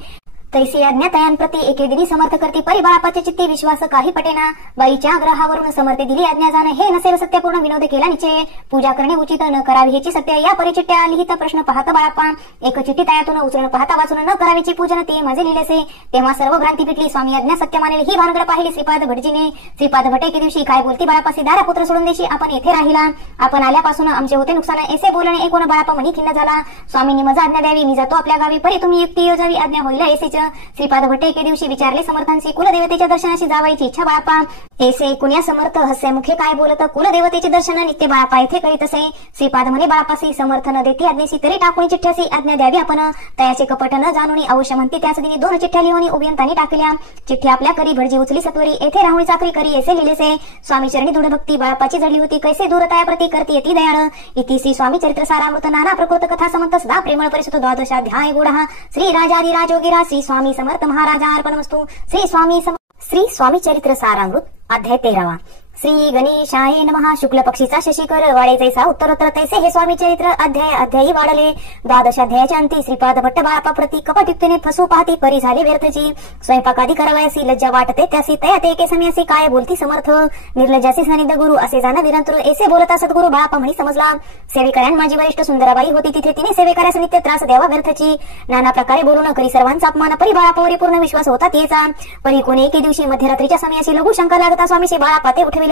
तैसी आज्ञा तयांप्रती एके दिनी समर्थ करती परी बाळापाच्या चित्ती विश्वास काही पटेना. बाईच्या आग्रहावरून समर्थे दिली आज्ञा जाण हे नसेल सत्यपूर्ण विनोद केला निश्चय. पूजा करणे उचित न करावी ह्याची सत्य या परिचिट्ट्या लिहित प्रश्न पाहत बाळापा. एक चिठ्ठी तयातून उचलून पाहता वाचून न करावीची पूजन ते माझे लिहिलेसे. तेव्हा सर्व भ्रांती पिटली स्वामी आज्ञा सत्य मानेल ही भानगड पाहिली श्रीपाद भटजीने. श्रीपाद भट एके दिवशी काय बोलती बाळापासी दारा पुत्र सोडून देशी आपण येथे राहिला. आपण आल्यापासून आमचे होते नुकसान ऐसे बोलणे ऐकून बाळापा मनी खिन्न झाला. स्वामींनी मजा आज्ञा द्यावी मी जातो आपल्या गावी परी तुम्ही युक्ती योजावी आज्ञा होईल ऐसेच. श्रीपाद भट एके दिवशी विचारले समर्थांशी कुलदेवतेच्या दर्शनाशी जावायची इच्छा बाळापा. ऐसे कुण्या समर्थ हस्य मुखे काय बोलत कुलदेवतेचे दर्शन नित्य बाळापा येथे करीत असे. श्रीपाद म्हणे बाळापासी समर्थ न देती आज्ञेसी तरी टाकून चिठ्ठ्यासी आज्ञा द्यावी आपण. तयाचे कपट न जाणून अवश्य म्हणते त्याच दिनी 2 चिठ्ठ्या लिहून उभ्यंतानी टाकल्या. चिठ्ठी आपल्या करी भटजी उचली सत्वरी येथे राहुणी चाकरी करी ऐसे लिहिलेसे. स्वामी चरणी दृढ भक्ती बाळापाची जडली होती कैसे दूर तया प्रती करती येती दयाळ. इति श्री स्वामी चरित्र सारामृत नाना प्रकृत कथा समंत सदा प्रेमळ परिसुत 12 गोडहा श्री राजाधिराज योगीरा श्री स्वामी समर्थ महाराजा अर्पणमस्तु. श्री स्वामी श्री स्वामी चरित्र सारामृत अध्याय 13. श्री गणेशाय नमः. शुक्ल पक्षीचा शशिकर वाढेचा उत्तरोत्तर तैसे हे स्वामी चरित्र अध्यायी वाढले. 12 अध्यायाच्या अंती श्रीपाद भट्ट बाळापा प्रति कपटयुक्तीने फसू पाहती परी झाली व्यर्थची. स्वयंपाकादी करावयासी लज्जा वाटते त्यासी तयात एके समयासी काय बोलती समर्थ. निर्लज्जासी सानिध्य गुरु असे जाणं निरंतर ऐसे बोलता सद्गुरु बाळापा म्हणी समजला. सेवेकऱ्यां माझी वरिष्ठ सुंदराबाई होती तिथे तिने सेवेकऱ्यास नित्य त्रास द्यावा व्यर्थची. नाना प्रकारे बोलून करी सर्वांचा अपमान परी बाळापावरी पूर्ण विश्वास होता तिचा. परी कोणी एके दिवशी मध्यरात्रीच्या समयासी लघु शंका लागता स्वामीशी बाळापा ते उठविले.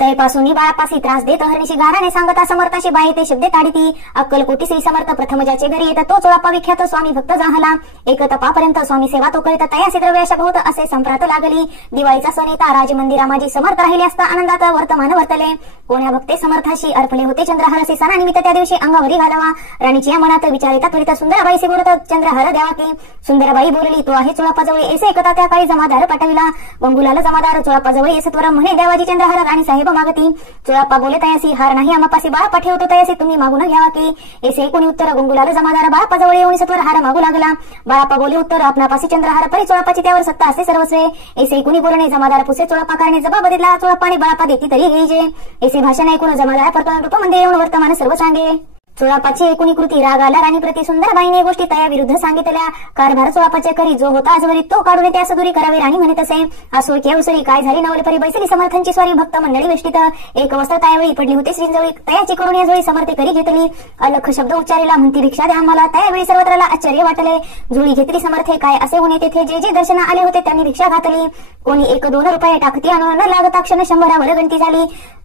तैपासून बाळापासी त्रास देत हरणीशी गाराने सांगता समर्थाशी बाई ते शब्दे ताडिती. अक्कलकोटी श्री समर्थ प्रथम ज्याचे घरी येत तो चोळापा विख्यात स्वामी भक्त जाहला. एक तपापर्यंत स्वामी सेवा तो करीत तयासी द्रव्याशक होत असे संप्रात लागली. दिवाळीचा सण येता राजमंदिरा माझी समर्थ राहिले असता आनंदात वर्तमान वर्तले. कोण्या भक्ते समर्थाशी अर्पले होते चंद्रहारासी सणानिमित्त त्या दिवशी अंगावरी घालावा. राणीची या मनात विचारिता त्वरित सुंदराबाईशी बोलत चंद्रहार द्यावा की. सुंदराबाई बोलली तो आहे चोळापाजवळ ऐसे एकता त्या काळी जमादार पाठविला. गंगुलाल जमादार चोळापाजवळ येसत्वर म्हणे देवाजी चंद्रहार राणी साहेब मागती. चोळाप्पा बोले तयासी हार नाही आम्हापासी बाळापा ठेवतो तयासी तुम्ही मागून घ्यावा की. ऐसे कोणी उत्तर गंगुलाल जमादार बाळापाजवळ येऊन सत्वर हार मागू लागला. बाळापा बोले उत्तर आपणापासी चंद्रहार परी चोळापाची त्यावर सत्ता असे सर्वस्वे. ऐसे कोणी बोलणे जमादार पुसे चोळाप्पा करणे जबाब दिला चोळाप्पाने बाळापा देती तरी घ्यायचे. ऐसे भाषण ऐकून जमादार परतवान रूपामध्ये येऊन वर्तमान सर्व सांगे. चोळापाची एकूणी कृती राग आला. राणी प्रति सुंदरबाईने गोष्टी तया विरुद्ध सांगितल्या. कारभार चोळापाचे करी जो होता आजवरी तो काढून त्यास दूरी करावी राणी म्हणत असे. असो की अवसरी काय झाली नवले परी बैसली समर्थांची स्वारी भक्त मंडळी वेष्टीत. एक वस्त्र त्यावेळी पडली होती श्रीजवळी तयाची करून याजवळी समर्थे करी घेतली. अलख शब्द उच्चारीला म्हणती भिक्षा द्या आम्हाला. त्यावेळी सर्वत्राला आश्चर्य वाटले. जुळी घेतली समर्थे काय असे होणे तेथे जे जे दर्शन आले होते त्यांनी भिक्षा घातली. कोणी 1-2 रुपये टाकती आणून न लागता क्षण 100 गणती झाली.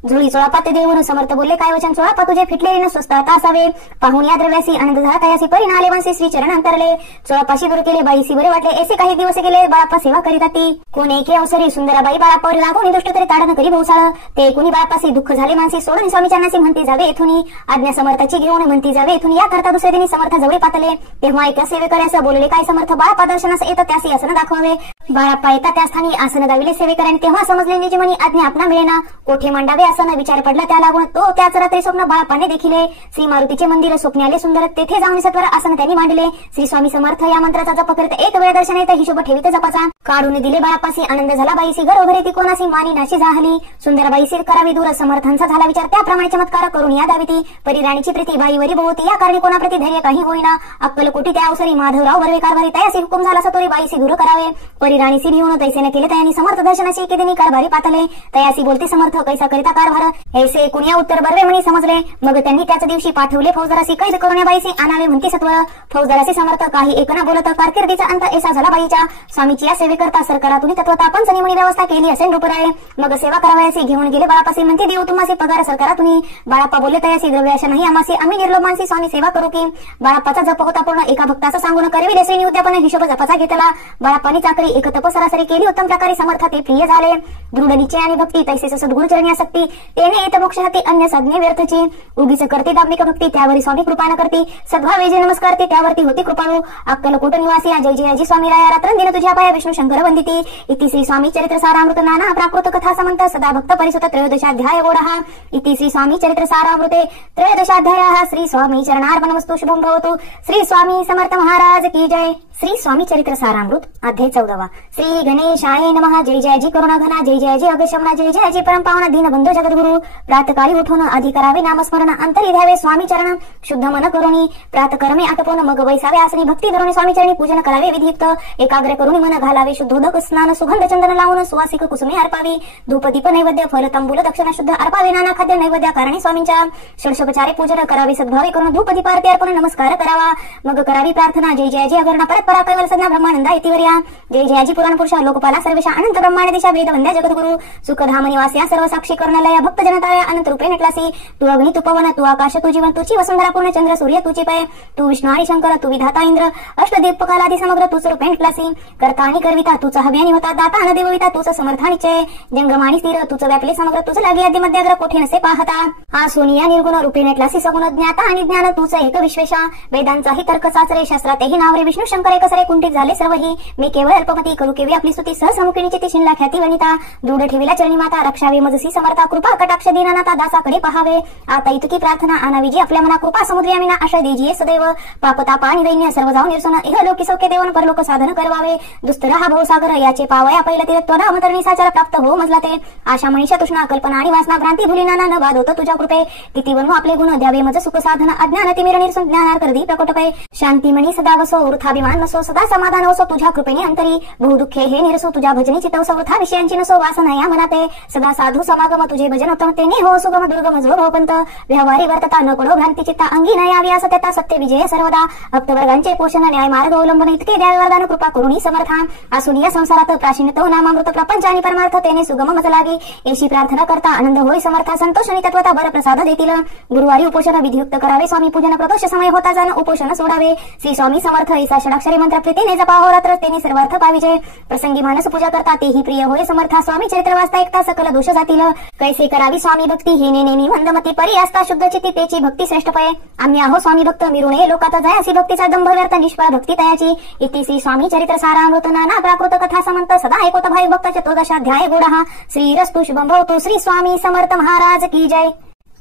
जुळी चोळापा ते देऊन समर्थ बोलले काय वचन चोळापा तुझे फिटलेले न स्वस्त आता असावे. पाहून या द्रव्यासी आनंद झाला तयासी परी नाले वांसी श्री चरण अंतरले. चोळापाशी दूर केले बाईसी बरे वाटले. ऐसे काही दिवस गेले बाळापा सेवा करीत ती. कोणी एके अवसरी सुंदराबाई बाळापावर लागून दुष्ट तरी ताडण करी भोवसाळ. ते कोणी बाळापासी दुःख झाले मानसी सोडून स्वामी चरणासी म्हणती जावे येथून. आज्ञा समर्थाची घेऊन म्हणती जावे येथून. या करता दुसरे दिनी समर्थाजवळ पातले. तेव्हा एका सेवेकऱ्यास बोलले काय समर्थ बाळापा दर्शनास येत त्यासी आसन दाखवावे. बाळापा येता त्या स्थानी आसन दाविले सेवेकऱ्याने. तेव्हा समजले निजी म्हणी आज्ञा आपणा मिळेना. कोठे मांडावे आसन विचार पडला त्या लागून तो त्याच रात्री स्वप्न बाळापाने देखिले. श्री मारुतीचे मंदिर स्वप्ने आले सुंदर तेथे जाऊन सत्वर आसन त्यांनी मांडले. श्री स्वामी समर्थ या मंत्राचा जप करीत एक वेळ दर्शन येत हिशोब ठेवीत जपाचा. काढून दिले बाळापासी आनंद झाला. बाईसी घरोघरी ती कोणासी मानी नाशी झाली. सुंदरबाईसी करावी दूर समर्थांचा झाला विचार त्याप्रमाणे चमत्कार करून या दाविती. परी राणीची प्रीती बाईवरी बहुती या कारणी कोणाप्रती धैर्य काही होईना. अक्कलकोटी त्या अवसरी माधवराव बर्वे कारभारी तयासी हुकुम झाला सतोरी बाईसी दूर करावे. परी राणीसी भिवून तैसेने केले तयानी समर्थ दर्शनाशी एकेदिनी कारभारी पातले. तयासी बोलते समर्थ कैसा करिता कारभार ऐसे कुण्या उत्तर बर्वे म्हणी समजले. मग त्यांनी त्याच दिवशी पाठवले फौजदारासी कैद करून बाईसी आणावे म्हणती सत्व. फौजदारासी समर्थ काही एक न बोलत कारकिर्दीचा अंत ऐसा झाला बाईच्या. स्वामीची या सेवेकरता सरकारातून तत्वता पंचनी म्हणी व्यवस्था केली असेल रूपराळे. मग सेवा करावयासी घेऊन गेले बाळापासी म्हणते देऊ तुम्हासी पगार सरकारातून. बाळाप्पा बोलले तयासी द्रव्याशा नाही आम्हासी आम्ही निर्लोभ मानसी स्वामी सेवा करू की. बाळाप्पाचा जप होता पूर्ण एका भक्ताचा सांगून करविले श्रीनी उद्यापन हिशोब जपाचा घेतला. बाळाप्पानी चाकरी एक तप सरासरी केली उत्तम प्रकारे समर्थ ते प्रिय झाले. दृढ निश्चय आणि भक्ती तैसेच सद्गुरुचरणी आसक्ती तेने येत मोक्ष हाती अन्य साधने व्यर्थची. उगीच करते दाम्भिक भक्ती त्यावरी स्वामी कृपा न करती. सद्भावे जे नमस्कार ते त्यावरती होती कृपाळू. अक्कलकोट निवासी जय जयाजी स्वामी राया रात्रन दिन तुझ्या पाया विष्णू शंकर वंदिती. इति श्री स्वामी चरित्र सारामृत नाना प्राकृत कथा समंत सदा भक्त परिसुत 13 गोडहा. इति श्री स्वामी चरित्र सारामृते 13 श्री स्वामी चरणार्पणमस्तु शुभम भवतु. श्री स्वामी समर्थ महाराज की जय. श्री स्वामी चरित्र सारामृत अध्याय 14. श्री गणेशाय नमः. जय जयाजी करुणा घना जय जयाजी अगशमना जय जयाजी परमपावना दीनबंधू जगद्गुरु. प्रातकाळी उठून आधी करावे नामस्मरण अंतरी द्यावे स्वामी चरण शुद्ध मन करुणी. प्रातकर्मे आटपून मग वैसावे आसनी भक्ती धरुणी स्वामी चरणी पूजन करावे विधियुक्त. एकाग्र करुणी मन घालावे शुद्धोदक स्नान सुगंध चंदन लावून सुवासिक कुसुमे अर्पावी. धूपदीप नैवेद्य फल तांबूल दक्षिणा शुद्ध अर्पावे. नाना खाद्य नैवेद्य कारणी स्वामींच्या षोडशोपचारे पूजन करावे. सद्भावे करून धूपदीप आरती अर्पण नमस्कार करावा. मग करावी प्रार्थना जय जयाजी अगरणा परत परा कैवल संज्ञा ब्रह्मानंदा इतिवर्या. जय जयाजी पुराण पुरुषा लोकपाला सर्वेशा अनंत ब्रह्मांड दिशा वेद वंद्या जगद्गुरु. सुखधाम निवासिया सर्व साक्षी करुणालया भक्त जनताया अनंत रूपे नटलासी. तू अग्नी तू पवन तू आकाश तू जीवन तुची वसुंधरा पूर्ण चंद्र सूर्य तुची पय. तू विष्णू आणि शंकर तू विधाता इंद्र अष्टदीपकालादी समग्र तूच रूपे नटलासी. करता आणि करविता तूच हव्यानी होता दाता आणि देवविता तूच समर्थानिचय. जंगमाणी स्थिर तूच व्यापले समग्र तुझ लागे आदि मध्याग्र कोठे नसे पाहता. आ सोनिया निर्गुण रूपे नटलासी सगुण ज्ञाता आणि ज्ञान तूच एक विश्वेशा. वेदांचाही तर्क चाचरे शास्त्रातेही नावरे विष्णू शंकर एकसरे कुंठित झाले सर्वही. मी केवळ अल्पमती करू केवी आपली स्तुती सहसमुखिनीची ती शिनला ख्याती वनिता. दृढ ठेविला चरणी माता रक्षावे मजसी समर्था कृपा कटाक्ष दीनानाथा दासाकडे पहावे आता इतकी प्रार्थना आणावी जी आपल्या मना कृपा समुद्री आम्ही आशय देजिये सदैव पापताप आणि दैन्य सर्व जाऊन निरसन इह लोकी सौख्य देवन परलोक साधन करवावे दुस्तर हा भवसागर याचे पावया पहिला ते त्वरा अवतरणी साचार प्राप्त हो मजला ते आशा मनीषा तृष्णा कल्पना आणि वासना भ्रांती भुलीना न बाद होत तुझ्या कृपे किती वनु आपले गुण द्यावे मज सुख साधन अज्ञान तिमिर निर्सुन ज्ञानार करदी प्रकटपे शांती मनी सदा वसो वृथाभिमान नसो सदा समाधान वसो तुझ्या कृपेने अंतरी बहुदुःखे हे निरसो तुझ्या भजनी चित्तवसो वृथा विषयांची नसो वासना या मनाते सदा साधू समागम तुझे भजन उत्तम तेने हो सुगम दुर्गम जो भवपंत व्यवहारी वर्तता न पडो भ्रांती चित्ता अंगी न यावी असत्यता सत्य विजय सर्वदा भक्तवर्गांचे पोषण न्याय मार्ग अवलंबन इतके द्यावे वरदान कृपा करुणी समर्था आसुनी या संसारात प्राचीन तो नामामृत प्रपंच आणि परमार्थ तेने सुगम मज लागी येशी प्रार्थना करता आनंद होय समर्था संतोष आणि तत्वता बर प्रसाद देतील गुरुवारी उपोषण विधियुक्त करावे स्वामी पूजन प्रदोष समय होता जाण उपोषण सोडावे श्री स्वामी समर्थ ईसा षडाक्षरी मंत्र प्रीतीने जपाहो रात्र तेने सर्वार्थ पाविजे प्रसंगी मानस पूजा करता तेही प्रिय होय समर्था स्वामी चरित्र वाचता एकता सकल दोष जातील कैसे करावी स्वामी भक्ती हिने नेमी मंदमती परी असता शुद्ध चित्ती तेची भक्ती श्रेष्ठ पय आम्ही आहो स्वामी भक्त मिरुणे लोकात जयासी भक्तीचा दंभ व्यर्थ निष्फळ भक्ती तयाची इति श्री स्वामी चरित्र सारामृत नाना प्राकृत कथा समंत सदा ऐकोत भाई भक्त चतुर्दशाध्याय गोडहा श्रीरस्तु शुभं भवतु श्री स्वामी समर्थ महाराज की जय।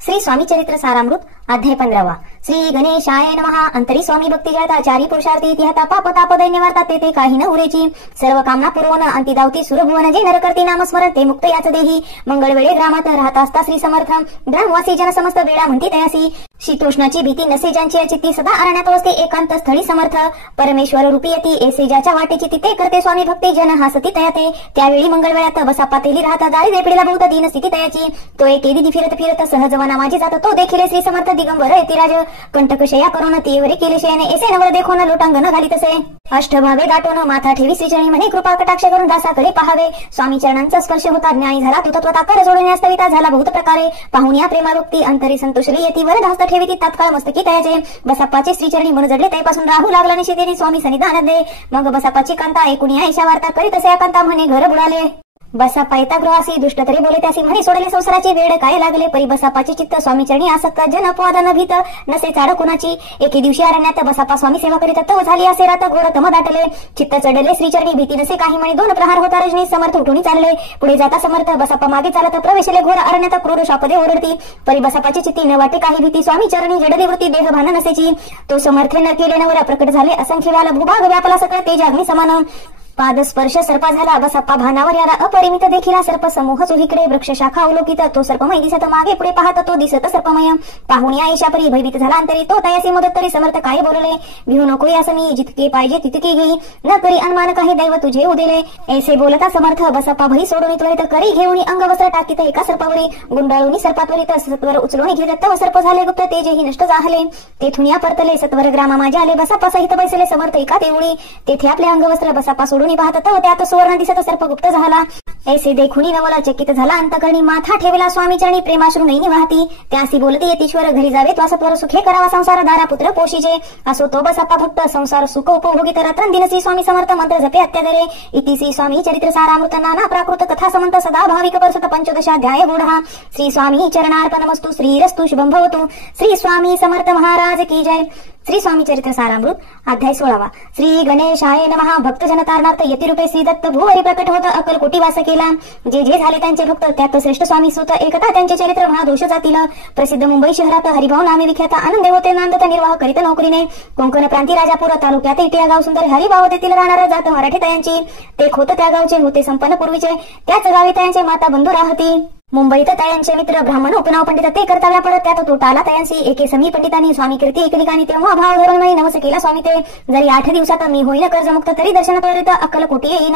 श्री स्वामी चरित्र सारामृत अध्याय 15 श्री गणेशाय नमः अंतरी स्वामी भक्ती जळता चारी पुरुषार्थी तिहता पाप ताप दैन्य वार्ता ते काही न उरेची सर्व कामना पूर्वन अंती दावती सुरभुवन जे नर करती नामस्मरण ते मुक्त याच देही मंगळ वेळे ग्रामात राहता असता श्री समर्थ ग्रामवासी जन समस्त वेळा म्हणती तयासी शीतोष्णाची भीती नसे ज्यांची चित्ती सदा अरण्यात असते एकांत स्थळी समर्थ परमेश्वर रूपी येती ऐसे ज्याच्या वाटेची तिथे करते स्वामी भक्ती जन हासती तयाते त्यावेळी मंगळ वेळात बसा पातेली राहता दारी देपडीला बहुत दीन स्थिती तयाची तो एक एदी फिरत फिरत सहज वना माझी जात तो देखील श्री समर्थ दिगंबर यतिराज कंटकशया करून तीवरी केले शयने ऐसे नवर देखोन लोटांगण घाली तसे अष्टभावे दाटून माथा ठेवी श्रीचरणी म्हणे कृपा कटाक्ष करून दासाकडे पहावे स्वामी चरणांचा स्पर्श होता न्याय झाला तू तत्वता कर सोडण्यास तविता झाला बहुत प्रकारे पाहून या प्रेमाभक्ती अंतरी संतोषली येती वर धास्त ठेवी ती तात्काळ मस्तकी तयाचे बसाप्पाचे श्रीचरणी मन जडले त्यापासून राहू लागला निशितेने स्वामी सन्निधान दे मग बसाप्पाची कांता ऐकून ऐशा वार्ता करीत असे कांता म्हणे घर बुडाले बसाप्पा येता गृहासी दुष्ट तरी बोले त्यासी म्हणे सोडले संसाराची वेळ काय लागले परी बसाप्पाचे चित्त स्वामी चरणी आसक्त जन अपवाद न भीत नसे चाड कुणाची एके दिवशी अरण्यात बसाप्पा स्वामी सेवा करीत तो झाली असे रात घोर तम दाटले चित्त चढले श्रीचरणी भीती नसे काही म्हणे 2 प्रहार होता रजनी समर्थ उठून चालले पुढे जाता समर्थ बसाप्पा मागे चालत प्रवेशले घोर अरण्यात क्रूर शापदे ओरडती परी बसाप्पाची चित्ती न वाटे काही भीती स्वामी चरणी जडली वृत्ती देहभान नसेची तो समर्थ न केले नवरा प्रकट झाले असंख्य व्याला भूभाग व्यापला सकळ तेज अग्नी समान पाद स्पर्श सर्पा झाला बसाप्पा भानावर याला अपरिमित देखील सर्प समूह चोहीकडे वृक्ष शाखा अवलोकित तो सर्पमय दिसत मागे पुढे पाहत तो दिसत सर्पमय पाहून या ऐशापरी भयभीत झाला अंतरी तो तयासी मदत तरी समर्थ काय बोलले भिऊ नको यास मी जितके पाहिजे तितके घेई न करी अनुमान काही दैव तुझे उदेले ऐसे बोलता समर्थ बसाप्पा भई सोडून त्वरित करी घेऊन अंगवस्त्र टाकीत एका सर्पावरी गुंडाळून सर्पात्वरित सत्वर उचलून घेत तव सर्प झाले गुप्त तेजेही नष्ट झाले तेथून या परतले सत्वर ग्रामा माझे आले बसाप्पा सहित बैसले समर्थ एका तेवढी तेथे आपले अंगवस्त्र बसाप्पा सोडून पाहत तो त्यात सुवर्ण दिसत सर्प गुप्त झाला ऐसे देखुनी नवला चकित झाला अंतकरणी माथा ठेवला स्वामी चरणी प्रेमाश्रू नैनी वाहती त्यासी बोलते यतीश्वर घरी जावे तो सत्वर सुखे करावा संसार दारा पुत्र पोषीचे असो तो बसाप्पा भक्त संसार सुख उपभोगित रात्रन दिनसी स्वामी समर्थ मंत्र जपे अत्यादरे इति श्री स्वामी चरित्र सारामृत नाना प्राकृत कथा समंत सदा भाविक परसत 15 गोढा श्री स्वामी चरणार्पणमस्तु श्रीरस्तु शुभं भवतु श्री स्वामी समर्थ महाराज की जय। श्री स्वामी चरित्र सारामृत अध्याय 16 श्री गणेशाय नमः भक्त जनतारणार्थ यतिरूपे श्री दत्त भूवरी प्रकट होत अक्कलकोटी वास केला जे जे झाले त्यांचे भक्त त्यात श्रेष्ठ स्वामी सुत एकता त्यांचे चरित्र महादोष जातील प्रसिद्ध मुंबई शहरात हरिभाव नामे विख्यात आनंद होते नांदत निर्वाह करीत नोकरीने कोकण प्रांती राजापूर तालुक्यात इटिया गाव सुंदर हरिभाव तेथील राहणारा जात मराठी तयांची ते खोत त्या गावचे होते संपन्न पूर्वीचे त्याच गावी तयांचे माता बंधू राहती मुंबईत तयांचे मित्र ब्राह्मण उपनाव पंडित ते कर्तव्या पडत त्यात तोटा आला तयांशी एके समी पंडितांनी स्वामी कीर्ती एकलिकानी तेव्हा भाव धरून नाही नवस केला स्वामी ते जरी 8 दिवसात मी होईल कर्जमुक्त तरी दर्शनात्वरित अक्कलकोटी येईन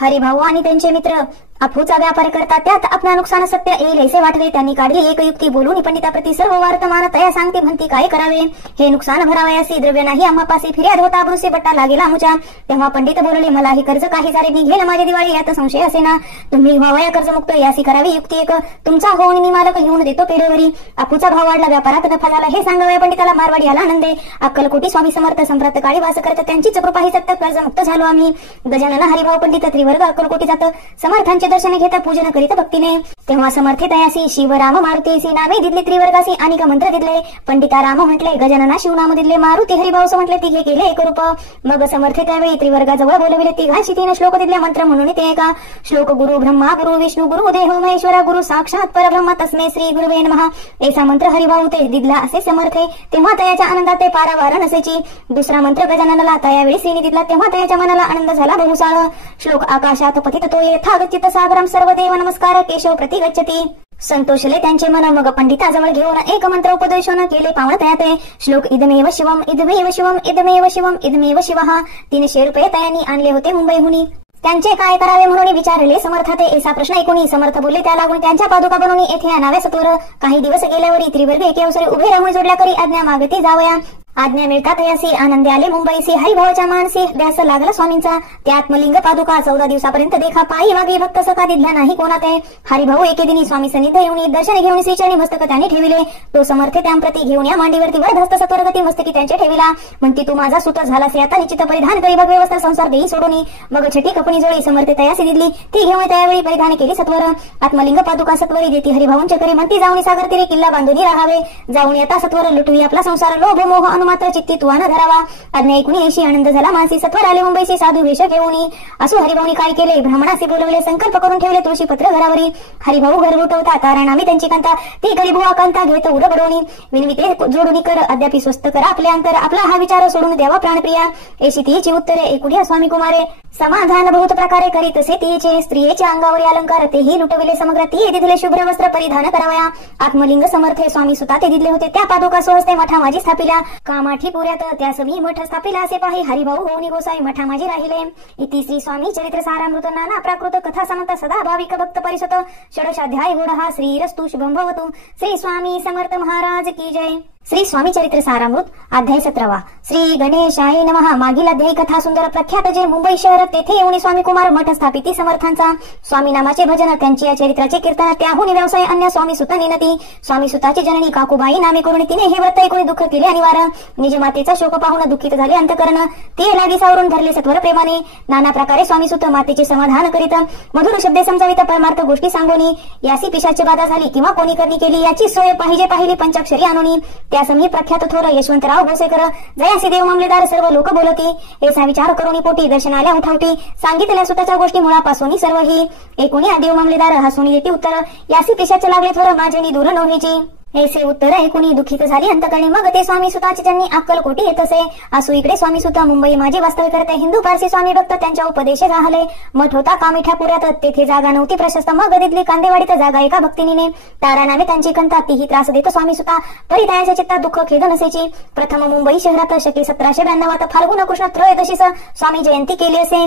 हरिभाऊ आणि त्यांचे मित्र अफूचा व्यापार करतात त्यात आपला नुकसान सत्य येईल असे वाटले त्यांनी काढली एक युक्ती बोलून पंडिताप्रती सर्व वर्तमान तया सांगते म्हणती काय करावे हे नुकसान भरावयासी द्रव्य नाही आम्हापासी फिर्याद होता भृसे बट्टा लागेला आमच्या तेव्हा पंडित बोलले मला हे कर्ज काही सारे निघेल माझी दिवाळी यात संशय असे ना तुम्ही व्हावया कर्जमुक्त यासी करावी युक्ती एक तुमचा होऊन मी मालक घेऊन देतो पेढेवरी अफूचा भाव वाढला व्यापारात नफा झाला हे सांगावया पंडिताला मारवाडी आला आनंदे अक्कलकोटी स्वामी समर्थ संप्रात काळी वास करत त्यांचीच कृपा ही सत्य कर्जमुक्त झालो आम्ही गजानन हरिभाव पंडित त्रिवर्ग अक्कलकोटी जात समर्थांचे दर्शन घेता पूजन करीत भक्तीने. तेव्हा समर्थे तयासी शिव राम मारुतीसी नावे दिदले त्रिवर्गासी अनेक मंत्र दिदले. पंडिता राम म्हटले गजानना शिवनाम दिदले. मारुती हरिभाऊस म्हटले तिघे केले एक रूप. मग समर्थे त्यावेळी त्रिवर्गाजवळ बोलविले. तिघांशी 3 श्लोक दिदले मंत्र म्हणून ते एका. श्लोक गुरु ब्रह्मा गुरु विष्णू गुरु देहो महेश्वरा गुरु साक्षात परब्रह्म तस्मै श्री गुरुवे नमः. ऐसा मंत्र हरिभाऊ ते दिदला असे समर्थे. तेव्हा तयाच्या आनंदात ते पारावार नसेची. दुसरा मंत्र गजाननाला त्यावेळी श्रीनी दिदला. तेव्हा तयाच्या मनाला आनंद झाला बहुसाळ. श्लोक आकाशात पतित तो यथागच्चित सागरम सर्वदेव नमस्कार केशव प्रति गच्छति. संतोषले त्यांचे मन. मग पंडिताजवळ घेऊन एक मंत्र उपदेशन केले पावण तयाते. श्लोक इदमेव शिवम इदमेव शिवम इदमेव शिवम इदमेव शिवः. 300 रुपये तयांनी आणले होते मुंबईहुनी. त्यांचे काय करावे म्हणून विचारले समर्थाते. ऐसा प्रश्न ऐकून समर्थ बोलले त्या लागून त्यांच्या पादुका बनवून येथे आणाव्या सत्वर. काही दिवस गेल्यावरी त्रिवर्ग एके अवसरी उभे राहून जोडल्या करी आज्ञा मागती जावया. आज्ञा मिळतात यासी आनंदी आले मुंबईसी. हरिभावाच्या मानसी ध्यास लागला स्वामींचा. त्या आत्मलिंग पादुका 14 दिवसापर्यंत देखा. पायी वागे भक्त सका दिदला नाही कोणाते. हरिभाऊ एके दिनी स्वामी सन्निध येऊन दर्शन घेऊन श्रीचरणी मस्तक त्यांनी ठेविले. तो समर्थे त्यांप्रती घेऊन या मांडीवरती वरधस्त सत्वरगती मस्तकी त्यांचे ठेविला. म्हणती तू माझा सुत झालासे आता निश्चित परिधान करी भगवे वस्त्र संसार देई सोडून. मग छटी कपणी जोडी समर्थे तयासी दिदली. ती घेऊन त्यावेळी परिधान केली सत्वर. आत्मलिंग पादुका सत्वरी देती हरिभाऊंच्या करी. म्हणती जाऊन सागर तिरे किल्ला बांधून राहावे. जाऊन येता सत्वर लुटवी आपला संसार. लोभ मोह अनुमात्र चित्ती तुवाना धरावा. आज्ञा ऐकून ऐशी आनंद झाला मानसी. सत्वर आले मुंबईशी साधू वेश घेऊन. असो हरिभाऊनी काय केले ब्राह्मणासी बोलवले. संकल्प करून ठेवले तुळशी पत्र घरावरी. हरिभाऊ घर उठवता कारण आम्ही त्यांची कांता. ती गरीब आकांता घेत उर बडवणी. विनविते जोडून कर अद्यापि स्वस्त करा आपले अंतर. आपला हा विचार सोडून द्यावा प्राणप्रिया. ऐशी तिची उत्तरे ऐकुया स्वामी कुमारे. समाधान बहुत प्रकारे करीत से तिचे. स्त्रियेच्या अंगावरी अलंकार तेही लुटविले समग्र. ती दिदले शुभ्र वस्त्र परिधान करावया. आत्मलिंग समर्थे स्वामी सुता ते दिदले होते. त्या पादुका स्वहस्ते मठा माझी स्थापिल्या. कामाठी पुऱ्यात त्यास मी मठ स्थापिला असे पाही. हरिभाऊ होऊन गोसाई मठा माझी राहिले. इति श्री स्वामी चरित्र सारामृत नाना प्राकृत कथा समंत सदा भाविक भक्त परिसत. षोडशाध्याय गुणः श्रीरस्तु शुभं भवतु. श्री स्वामी समर्थ महाराज की जय. श्री स्वामी चरित्र सारामृत अध्याय 17. श्री गणेशाय नमः. मागील अध्याय कथा सुंदर प्रख्यात जे मुंबई शहर तेथे येऊन स्वामी कुमार मठ स्थापिती समर्थांचा. स्वामी नामाचे भजन त्यांची या चरित्राचे कीर्तन. त्याहून व्यवसाय अन्य स्वामी सुत निनती. स्वामी सुताची जननी काकुबाई नामे करून तिने हे व्रत ऐकून दुःख केले अनिवार्य. निज मातेचा शोक पाहून दुःखित झाले अंतकरण. ते लागी सावरून धरले सत्वर प्रेमाने. नाना प्रकारे स्वामी सुत मातेचे समाधान करीत. मधुर शब्दे समजावित परमार्थ गोष्टी सांगोनी. यासी पिशाची बाधा झाली किंवा कोणी करणी केली याची सोय पाहिली पंचाक्षरी आणोनी. त्यासमी प्रख्यात थोर यशवंतराव भोसेकर जयासी देव मामलेदार सर्व लोक बोलती. ऐसा विचार करून पोटी दर्शनाल्या उठावटी. सांगितल्या सुताच्या गोष्टी मुळापासून सर्व ही. एकूणी देव मामलेदार हसून देती उत्तर. यासी पिशाचे लागले थोर माझेनी दूर नव्हेची. ऐसे उत्तर ऐकुनी दुःखित झाली अंतकरणी. मग ते स्वामी सुताची त्यांनी अक्कल कोटी येत असे. असो इकडे स्वामी सुता मुंबई माझे वास्तव्य करते. हिंदू पारसी स्वामी भक्त त्यांच्या उपदेश राहिले. मठ होता कामिठ्या पुऱ्यात. तेथे जागा नव्हती प्रशस्त. मग दिदली कांदेवाडीत जागा एका भक्तिनीने. तारा नामे त्यांची कंथा. तीही त्रास देत स्वामी सुता. परितायाच्या चित्तात दुःख खेद नसेची. प्रथम मुंबई शहरात शके 1792 फाल्गुन कृष्ण त्रयोदशीस स्वामी जयंती केली असे.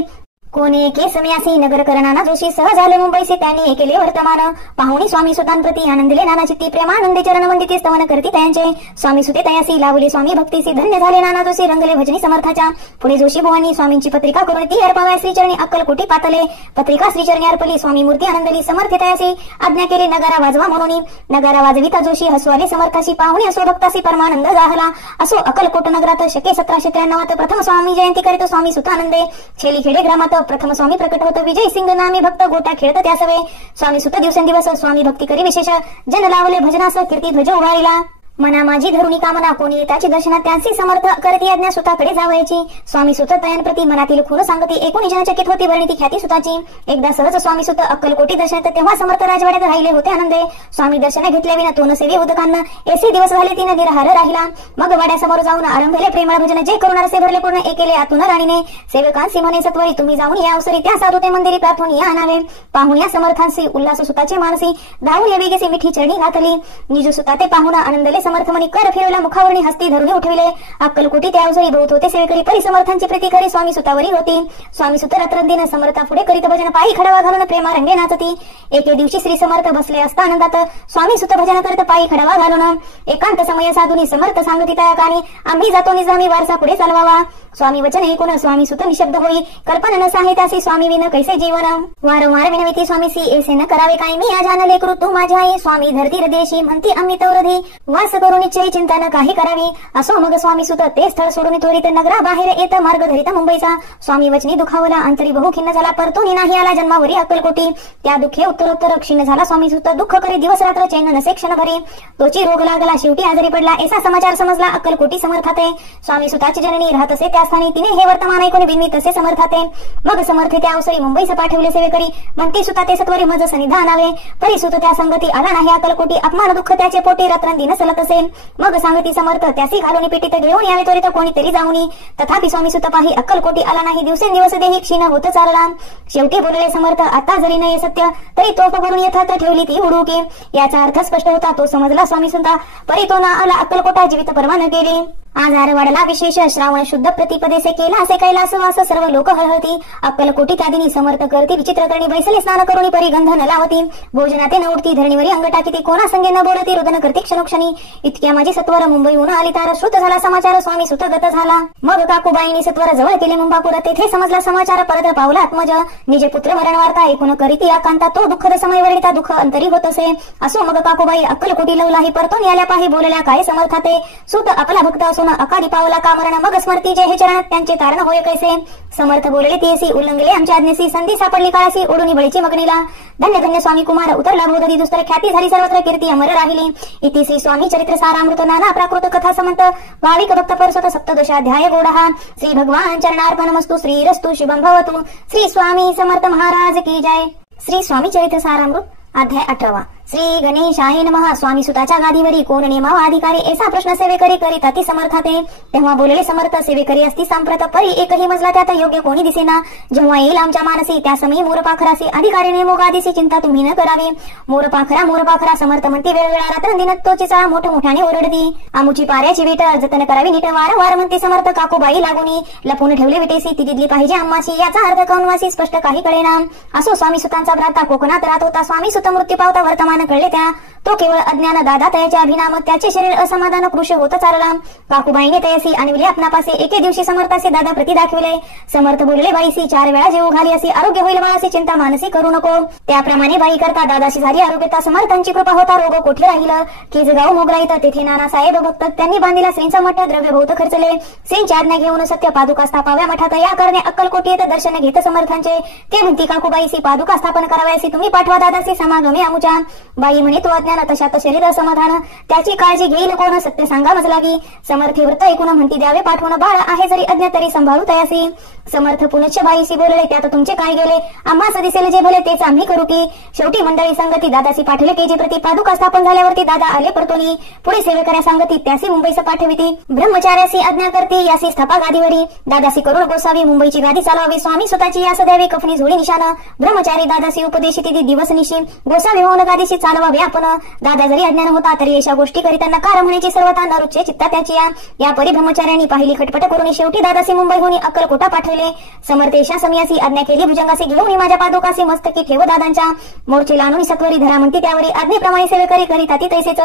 कोणी एके समयासी नगर करणाना जोशी सहज आले मुंबईसे. त्यांनी केले वर्तमान. पाहुणी स्वामी सुतांप्रती आनंदले नाना चित्ती. प्रेमानंदे चरण वंदिते स्तवन करती त्यांचे. स्वामी सुते तयासी लावले स्वामी भक्तीसी. धन्य झाले नाना जोशी रंगले भजनी समर्थाच्या. पुढे जोशी भवानी स्वामींची पत्रिका करून ती अर्पाव्या श्रीचरणी अक्कलकोटी पातले. पत्रिका श्रीचरणी अर्पली. स्वामी मूर्ती आनंदली समर्थ तयासी. आज्ञा केले नगारा वाजवा म्हणून. नगारा वाजविता जोशी हसू आले समर्थाशी. पाहुणी असो भक्तासी परमानंद झाला. असो अक्कलकोट नगरात शके 1793 प्रथम स्वामी जयंती करीत स्वामी सुतानंदे. छेलीखेडे ग्रामात प्रथम स्वामी प्रकट होतो. विजय सिंग नामे भक्त गोटा खेळत त्यासवे. स्वामी सुत दिवसेंदिवस स्वामी भक्ती करी विशेष. जन लावले भजनास कीर्ती ध्वज उभारिला. मना माझी धरुणी कामना. कोणी येताची दर्शनात त्यांची समर्थ करती आज्ञा सुताकडे जावयाची. स्वामी सुत तयांप्रती मनातील खून सांगती. एकूण जनचकित होती वर्णिती ख्याती सुताची. एकदा सहज स्वामी सुत अक्कलकोटी दर्शनात. तेव्हा समर्थ राजवाड्यात राहिले होते आनंदे. स्वामी दर्शन घेतले विना तो नसेवे उदकांना. ऐसे दिवस झाले तीन निरहार राहिला. मग वाड्यासमोर जाऊन आरंभले प्रेमळ भजन. जे करून असे भरले पूर्ण एकेले आतून राणीने. सेवकांसी म्हणे सत्वरी तुम्ही जाऊन या अवसरी. त्या साधू ते मंदिरी प्रार्थून या आणावे. पाहून या समर्थांशी उल्हास सुताचे मानसी. धावून या वेगेसी मिठी चरणी घातली. निज सुता ते पाहून आनंदले समर्थ मनी. कर फिरवला मुखावरणी हस्ती धरून उठविले. अक्कलकोटी त्या अवसरी बहुत होते सेवेकरी. परिसमर्थांची प्रीती करी स्वामी सुतावरी होती. स्वामी सुत रात्रंदिन समर्था पुढे करीत भजन. पायी खडावा घालून प्रेमारंगे नाचती. एके दिवशी श्री समर्थ बसले असता आनंदात. स्वामी सुत भजन करत पायी खडावा घालून. एकांत समय साधूनी समर्थ सांगती त्या कानी. आम्ही जातो निजामी वारसा पुढे चालवावा. स्वामी वचन ऐकून स्वामी सुत निशब्द होई. कल्पना न साहित्यासी स्वामी विन कैसे जीवन. वारंवार विनविती स्वामीसी ऐसे न करावे काय. मी या जानले कृ तू माझी आई. स्वामी धरती हृदयशी म्हणती आम्ही तवरधी. वास करून निश्चय चिंता न काही करावी. असो मग स्वामी सुत ते स्थळ सोडून त्वरित नगरा बाहेर येत मार्ग धरित मुंबईचा. स्वामी वचनी दुखावला अंतरी बहु खिन्न झाला, परतून नाही आला जन्मावरी अक्कलकोटी. त्या दुःखे उत्तरोत्तर क्षीण झाला स्वामी सुत, दुःख करी दिवस रात्र चैन नसे क्षण भरी. तोची रोग लागला शेवटी आजारी पडला, ऐसा समाचार समजला अक्कलकोटी समर्थाते. स्वामी सुताची जननी राहत असे त्या स्थानी, तिने हे वर्तमान ऐकून बिनवी तसे समर्थाते. मग समर्थ त्या अवसरी मुंबईस पाठवले सेवेकरी, म्हणती सुता ते सत्वरी मज सनिधान आवे. परिसुत त्या संगती आला नाही अक्कलकोटी, अपमान दुःख त्याचे पोटी रात्रंदिन सलत असेल. मग सांगती समर्थ त्यासी घालून पिटीत घेऊन यावे त्वरित कोणीतरी जाऊनी. तथापि स्वामी सुत पाही अक्कलकोटी आला नाही, दिवसेंदिवस देही क्षीण होत चालला. शेवटी बोलले समर्थ, आता जरी नाही सत्य तरी तोफ भरून यथार्थ ठेवली ती उडुकी. याचा अर्थ स्पष्ट होता, तो समजला स्वामी सुता. परी तो ना आला अक्कलकोटा जीवित परवान केली. आजार वाढला विशेष, श्रावण शुद्ध प्रतिपदेसे केला असे कैलास वास, सर्व लोक हळहळती. अक्कलकोटी त्यादिनी समर्थ करती, विचित्र करणी बैसले स्नान करुणी परी गंध न लावती. भोजनाते न उठती, धरणीवरी अंग टाकीती, कोणा संगे न बोलती, रुदन करती क्षणोक्षणी. इतक्या माझी सत्वर मुंबईहून आली तार, श्रुत झाला समाचार स्वामी सुत गत झाला. मग काकूबाईंनी सत्वर जवळ केले मुंबापूर, तेथे समजला समाचार परत पावला आत्मज. निजे पुत्र मरण वार्ता ऐकून करीती आकांता, तो दुःखद समय वर्णिता दुःख अंतरी होत असे. असो मग काकूबाई अक्कलकोटी लवलाही, परतून याल्या पाही बोलल्या काय समर्थाते. सुत आपला भक्त असून अकाली पावला का मरण, मग स्मरतीचे हे चरण त्यांचे तारण होय कैसे. समर्थ बोलले तेसी उल्लंघले आमच्या आज्ञेसी, संधी सापडली काळासी ओढून बळीची मगनीला. धन्य धन्य स्वामी कुमार उतरला बोधती, दुस्तर ख्याती झाली सर्वत्र कीर्ती अमर राहिली. इति श्री स्वामी चरित्र सारामृत नाना प्राकृत कथा समंत भाविक भक्त परसत सप्तदशाध्याय गोडहा. श्री भगवान चरणार्पणमस्तु, श्रीरस्तु शुभं भवतु. श्री स्वामी समर्थ महाराज की जय. श्री स्वामी चरित्र सारामृत अध्याय 18. श्री गणेशाय नमः. स्वामी सुताच्या गादीवरी कोण नेमावा अधिकारी, ऐसा प्रश्न सेवेकरी करीत अति समर्थाते. तेव्हा बोलले समर्थ, सेवेकरी असती सांप्रत परी एकही मजला त्यात योग्य कोणी दिसेना. जेव्हा येईल आमच्या मानसी त्या समयी मोरपाखरासी, अधिकारी नेमो गादीसी चिंता तुम्ही न करावी. मोरपाखरा मोरपाखरा समर्थ म्हणती, वेळवेळा रात्रंदिन तोची चाळ मोठमोठ्याने ओरडती. आमुची पाऱ्याची वीट जतन करावी नीट, वारंवार म्हणते समर्थ काकूबाई लागुनी. लपून ठेवले विटेसी ती दिदली पाहिजे आम्हाची, याचा अर्थ कौनवासी स्पष्ट काही कळेना. असो स्वामी सुतांचा भ्राता कोकणात राहत होता, स्वामी सुत मृत्यू पावता वर्तमान कळले त्या. तो केवळ अज्ञान दादा तयाचे अभिनाम, त्याचे शरीर असमाधान कृश होत चालला. काकूबाईने तयासी आणविले आपणापासे, एके दिवशी समर्थाचे दादा प्रति दाखविले. समर्थ बोलले, बाईसी 4 वेळा जेवू घाली असे आरोग्य होईल बाळासी, चिंता मानसी करू नको. त्याप्रमाणे बाई करता दादाशी झाली आरोग्यता. समर्थांची कृपा होता रोग कोठे राहिलं. केजगाव मोगराईत तेथे नानासाहेब भक्त त्यांनी बांधिला श्रींचा मठ, द्रव्य बहुत खर्चले. श्रींची आज्ञा घेऊन सत्य पादुका स्थापाव्या मठात. या करणे अक्कलकोटी येत दर्शन घेत समर्थांचे. ते म्हणती काकूबाईसी पादुका स्थापन कराव्यासी, तुम्ही पाठवा दादासी समागमे आमुच्या. बाई म्हणे, तो अज्ञान तशात शरीर समाधान, त्याची काळजी घेईल कोण, सत्य सांगावच लागी. समर्थ व्रत ऐकून म्हणती, द्यावे पाठवून बाळ आहे जरी अज्ञा तरी संभाळू तयासी. समर्थ पुनश्च बाईशी बोलले, त्यात तुमचे काय गेले, आम्हास दिसेल जे भले तेच आम्ही करू की. शेवटी मंडळी संगती दादासी पाठवले, केजी प्रति पादुका स्थापन झाल्यावरती दादा आले परतोनी. पुढे सेवेकऱ्या सांगती त्यासी मुंबईस पाठविती. ब्रह्मचार्यासी आज्ञा करती, यासी स्थापा गादीवरी. दादासी करुण गोसावी, मुंबईची गादी चालवावी. स्वामी स्वतःची यास द्यावी कफनी झोळी निशान. ब्रह्मचारी दादासी उपदेशी ती दिवस निशी, गोसावी होऊन गादीशी चालवावे आपण. दादा जरी अज्ञान होता तरी अशा गोष्टी करीताना कार म्हणण्याची सर्वता न रुचे चित्ता त्याची. या परी ब्रह्मचार्यांनी पाहिली खटपट करून शेवटी दादासी मुंबईहून अक्कलकोटा पाठवले. समर्थेशा समयासी आज्ञा केली, भुजंगासी घेऊन माझ्या पादुकासी मस्तकी ठेव दादांच्या. मोर्चे लावून सत्वरी धरा म्हणती, त्यावरी आज्ञेप्रमाणे सेवेकरी करीत ती तैसेच.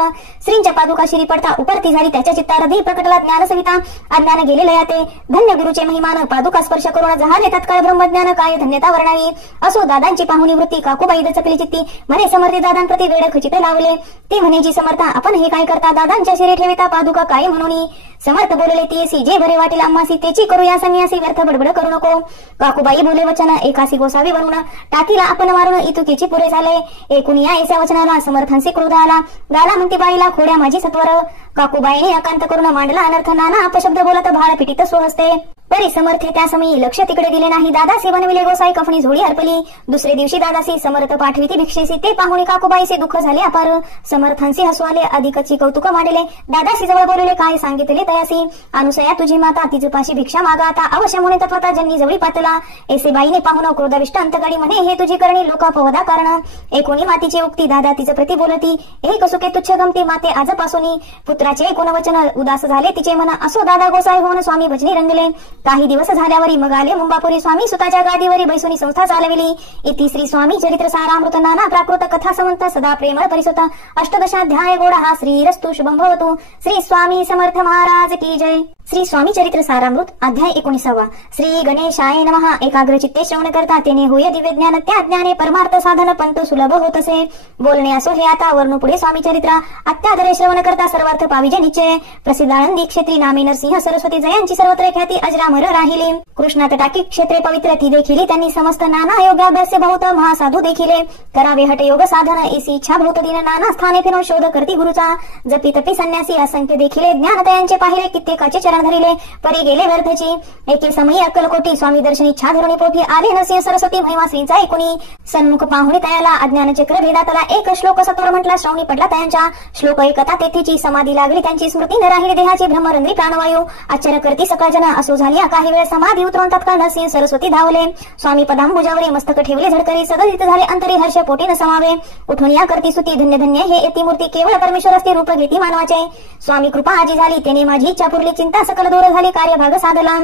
श्रींच्या पादुका शिरी पडता उपरती झाली त्याच्या चित्ता, हृदय प्रकटला ज्ञान सविता. अज्ञान गेलेले याते धन्य गुरुचे महिमान, पादुका स्पर्श करून झाले तत्काळ ब्रह्मज्ञान, काय धन्यता वर्णावी. असो दादांची पाहुणी वृत्ती, काकूबाई दचकली चित्ती. म्हणे समर्थे दादांप्रती वेळ खचित लावले. ते म्हणे समर्था, आपण हे काय करता, दादांच्या शिरी ठेविता पादुका काय म्हणून. समर्थ बोलले, ती जे बरे वाटेल आम्हासी तेची करूया संन्यासी, व्यर्थ बडबड करू नको. काकूबाई बोले वचन, एकासी गोसावी बनवून टाकीला आपण मारून इतुकीची पुरे झाले. एकूण या ऐसा वचनाला समर्थांशी क्रोध आला. गाला म्हणती बाईला, खोड्या माझी सत्वर. काकूबाईने अकांत करून मांडला अनर्थ, नाना अपशब्द बोलत भाळ पिटीत सोहसते. परी समर्थे त्या समयी लक्ष तिकडे दिले नाही. दादासी बनविले गोसाई कफनी झोळी हरपली. दुसरे दिवशी दादासी समर्थ पाठविती भिक्षेसी. ते पाहुणी काकूबाईचे दुःख झाले अपार. समर्थांशी हसू आले, अधिकची कौतुक मांडले. दादासी जवळ बोलले, काय सांगितले तयासी. अनुसया तुझी माता, तिजपाशी भिक्षा मागा आता. अवश्य म्हणून तत्वता जन्नी जवळी पातला. ऐसे बाईने पाहुण क्रोधविष्ट अंतगाडी म्हणे, हे तुझी करणी लोकापवदा कारण. एकोणी मातीची उक्ती दादा तिचं प्रति बोलती. एक सुखे तुच्छ गमती माते आजपासून. पुत्राचे कोण वचन उदास झाले तिचे मन. असो दादा गोसाई होऊन स्वामी भजनी रंगले. काही दिवस झाल्यावरी मग आले मुंबापुरी स्वामी सुताच्या गादीवरी बैसुनी संस्था चालविली. इति श्री स्वामी चरित्र सारामृत नाना प्राकृत कथा समंत सदा प्रेमळ परिसुत अष्टदशाध्याय गोडा श्रीरस्तु शुभं भवतु. श्री स्वामी समर्थ महाराज की जय. श्री स्वामी चरित्र सारामृत अध्याय 19. श्री गणेशाय नमः. एकाग्र चित्ते श्रवण करता तेने होय दिव्य ज्ञान, त्या ज्ञाने परमार्थ साधन पंत सुलभ होत असे. बोलणे असो हे आता वर्ण पुढे स्वामी चरित्र. अत्यादरे श्रवण करता सर्वार्थ पाविजे निश्चय. प्रसिद्ध आनंदी क्षेत्री नामे नरसिंह सरस्वती जयांची सर्वत्र ख्याती अजरामर राहिली. कृष्णात टाकी क्षेत्रे पवित्र ती देखिली, त्यांनी समस्त नाना योगाभ्यास बहुत महासाधू देखिले. करावे हट योग साधन एसी इच्छा बहुत दिन, नाना स्थाने फिरून शोध करती गुरुचा. जपी तपी संन्यासी असंख्य देखिले, ज्ञानतयांचे पाहिले कित्येकाचे चरण धरिले. परी गेले व्यर्थची एके समयी अक्कलकोटी, स्वामी दर्शन इच्छा धरुणी पोटी आले नरसिंह सरस्वती महिमा श्रींचा ऐकुनी. सन्मुख पाहुणे तयाला अज्ञान चक्र भेदातला, एक श्लोक सत्वर म्हटला श्रवणी पडला तयांच्या. श्लोक ऐकता तेथीची समाधी लागली त्यांची, स्मृती न राहिली देहाची ब्रह्मरंध्री प्राणवायू. आश्चर्य करती सकळ जन असो झाली काही वेळ समाधी उतरून तत्काळ नरसिंह सरस्वती धावले. स्वामी पदांबुजावरी मस्तक ठेवले झडकरी, सदलित झाले अंतरी हर्ष पोटी न समावे. उठून या करती सुती धन्य धन्य हे येती मूर्ती, केवळ परमेश्वर असते रूप घेती मानवाचे. स्वामी कृपा आजी झाली तेने माझी इच्छा पुरली, चिंता सकल दूर झाली कार्यभाग साधला.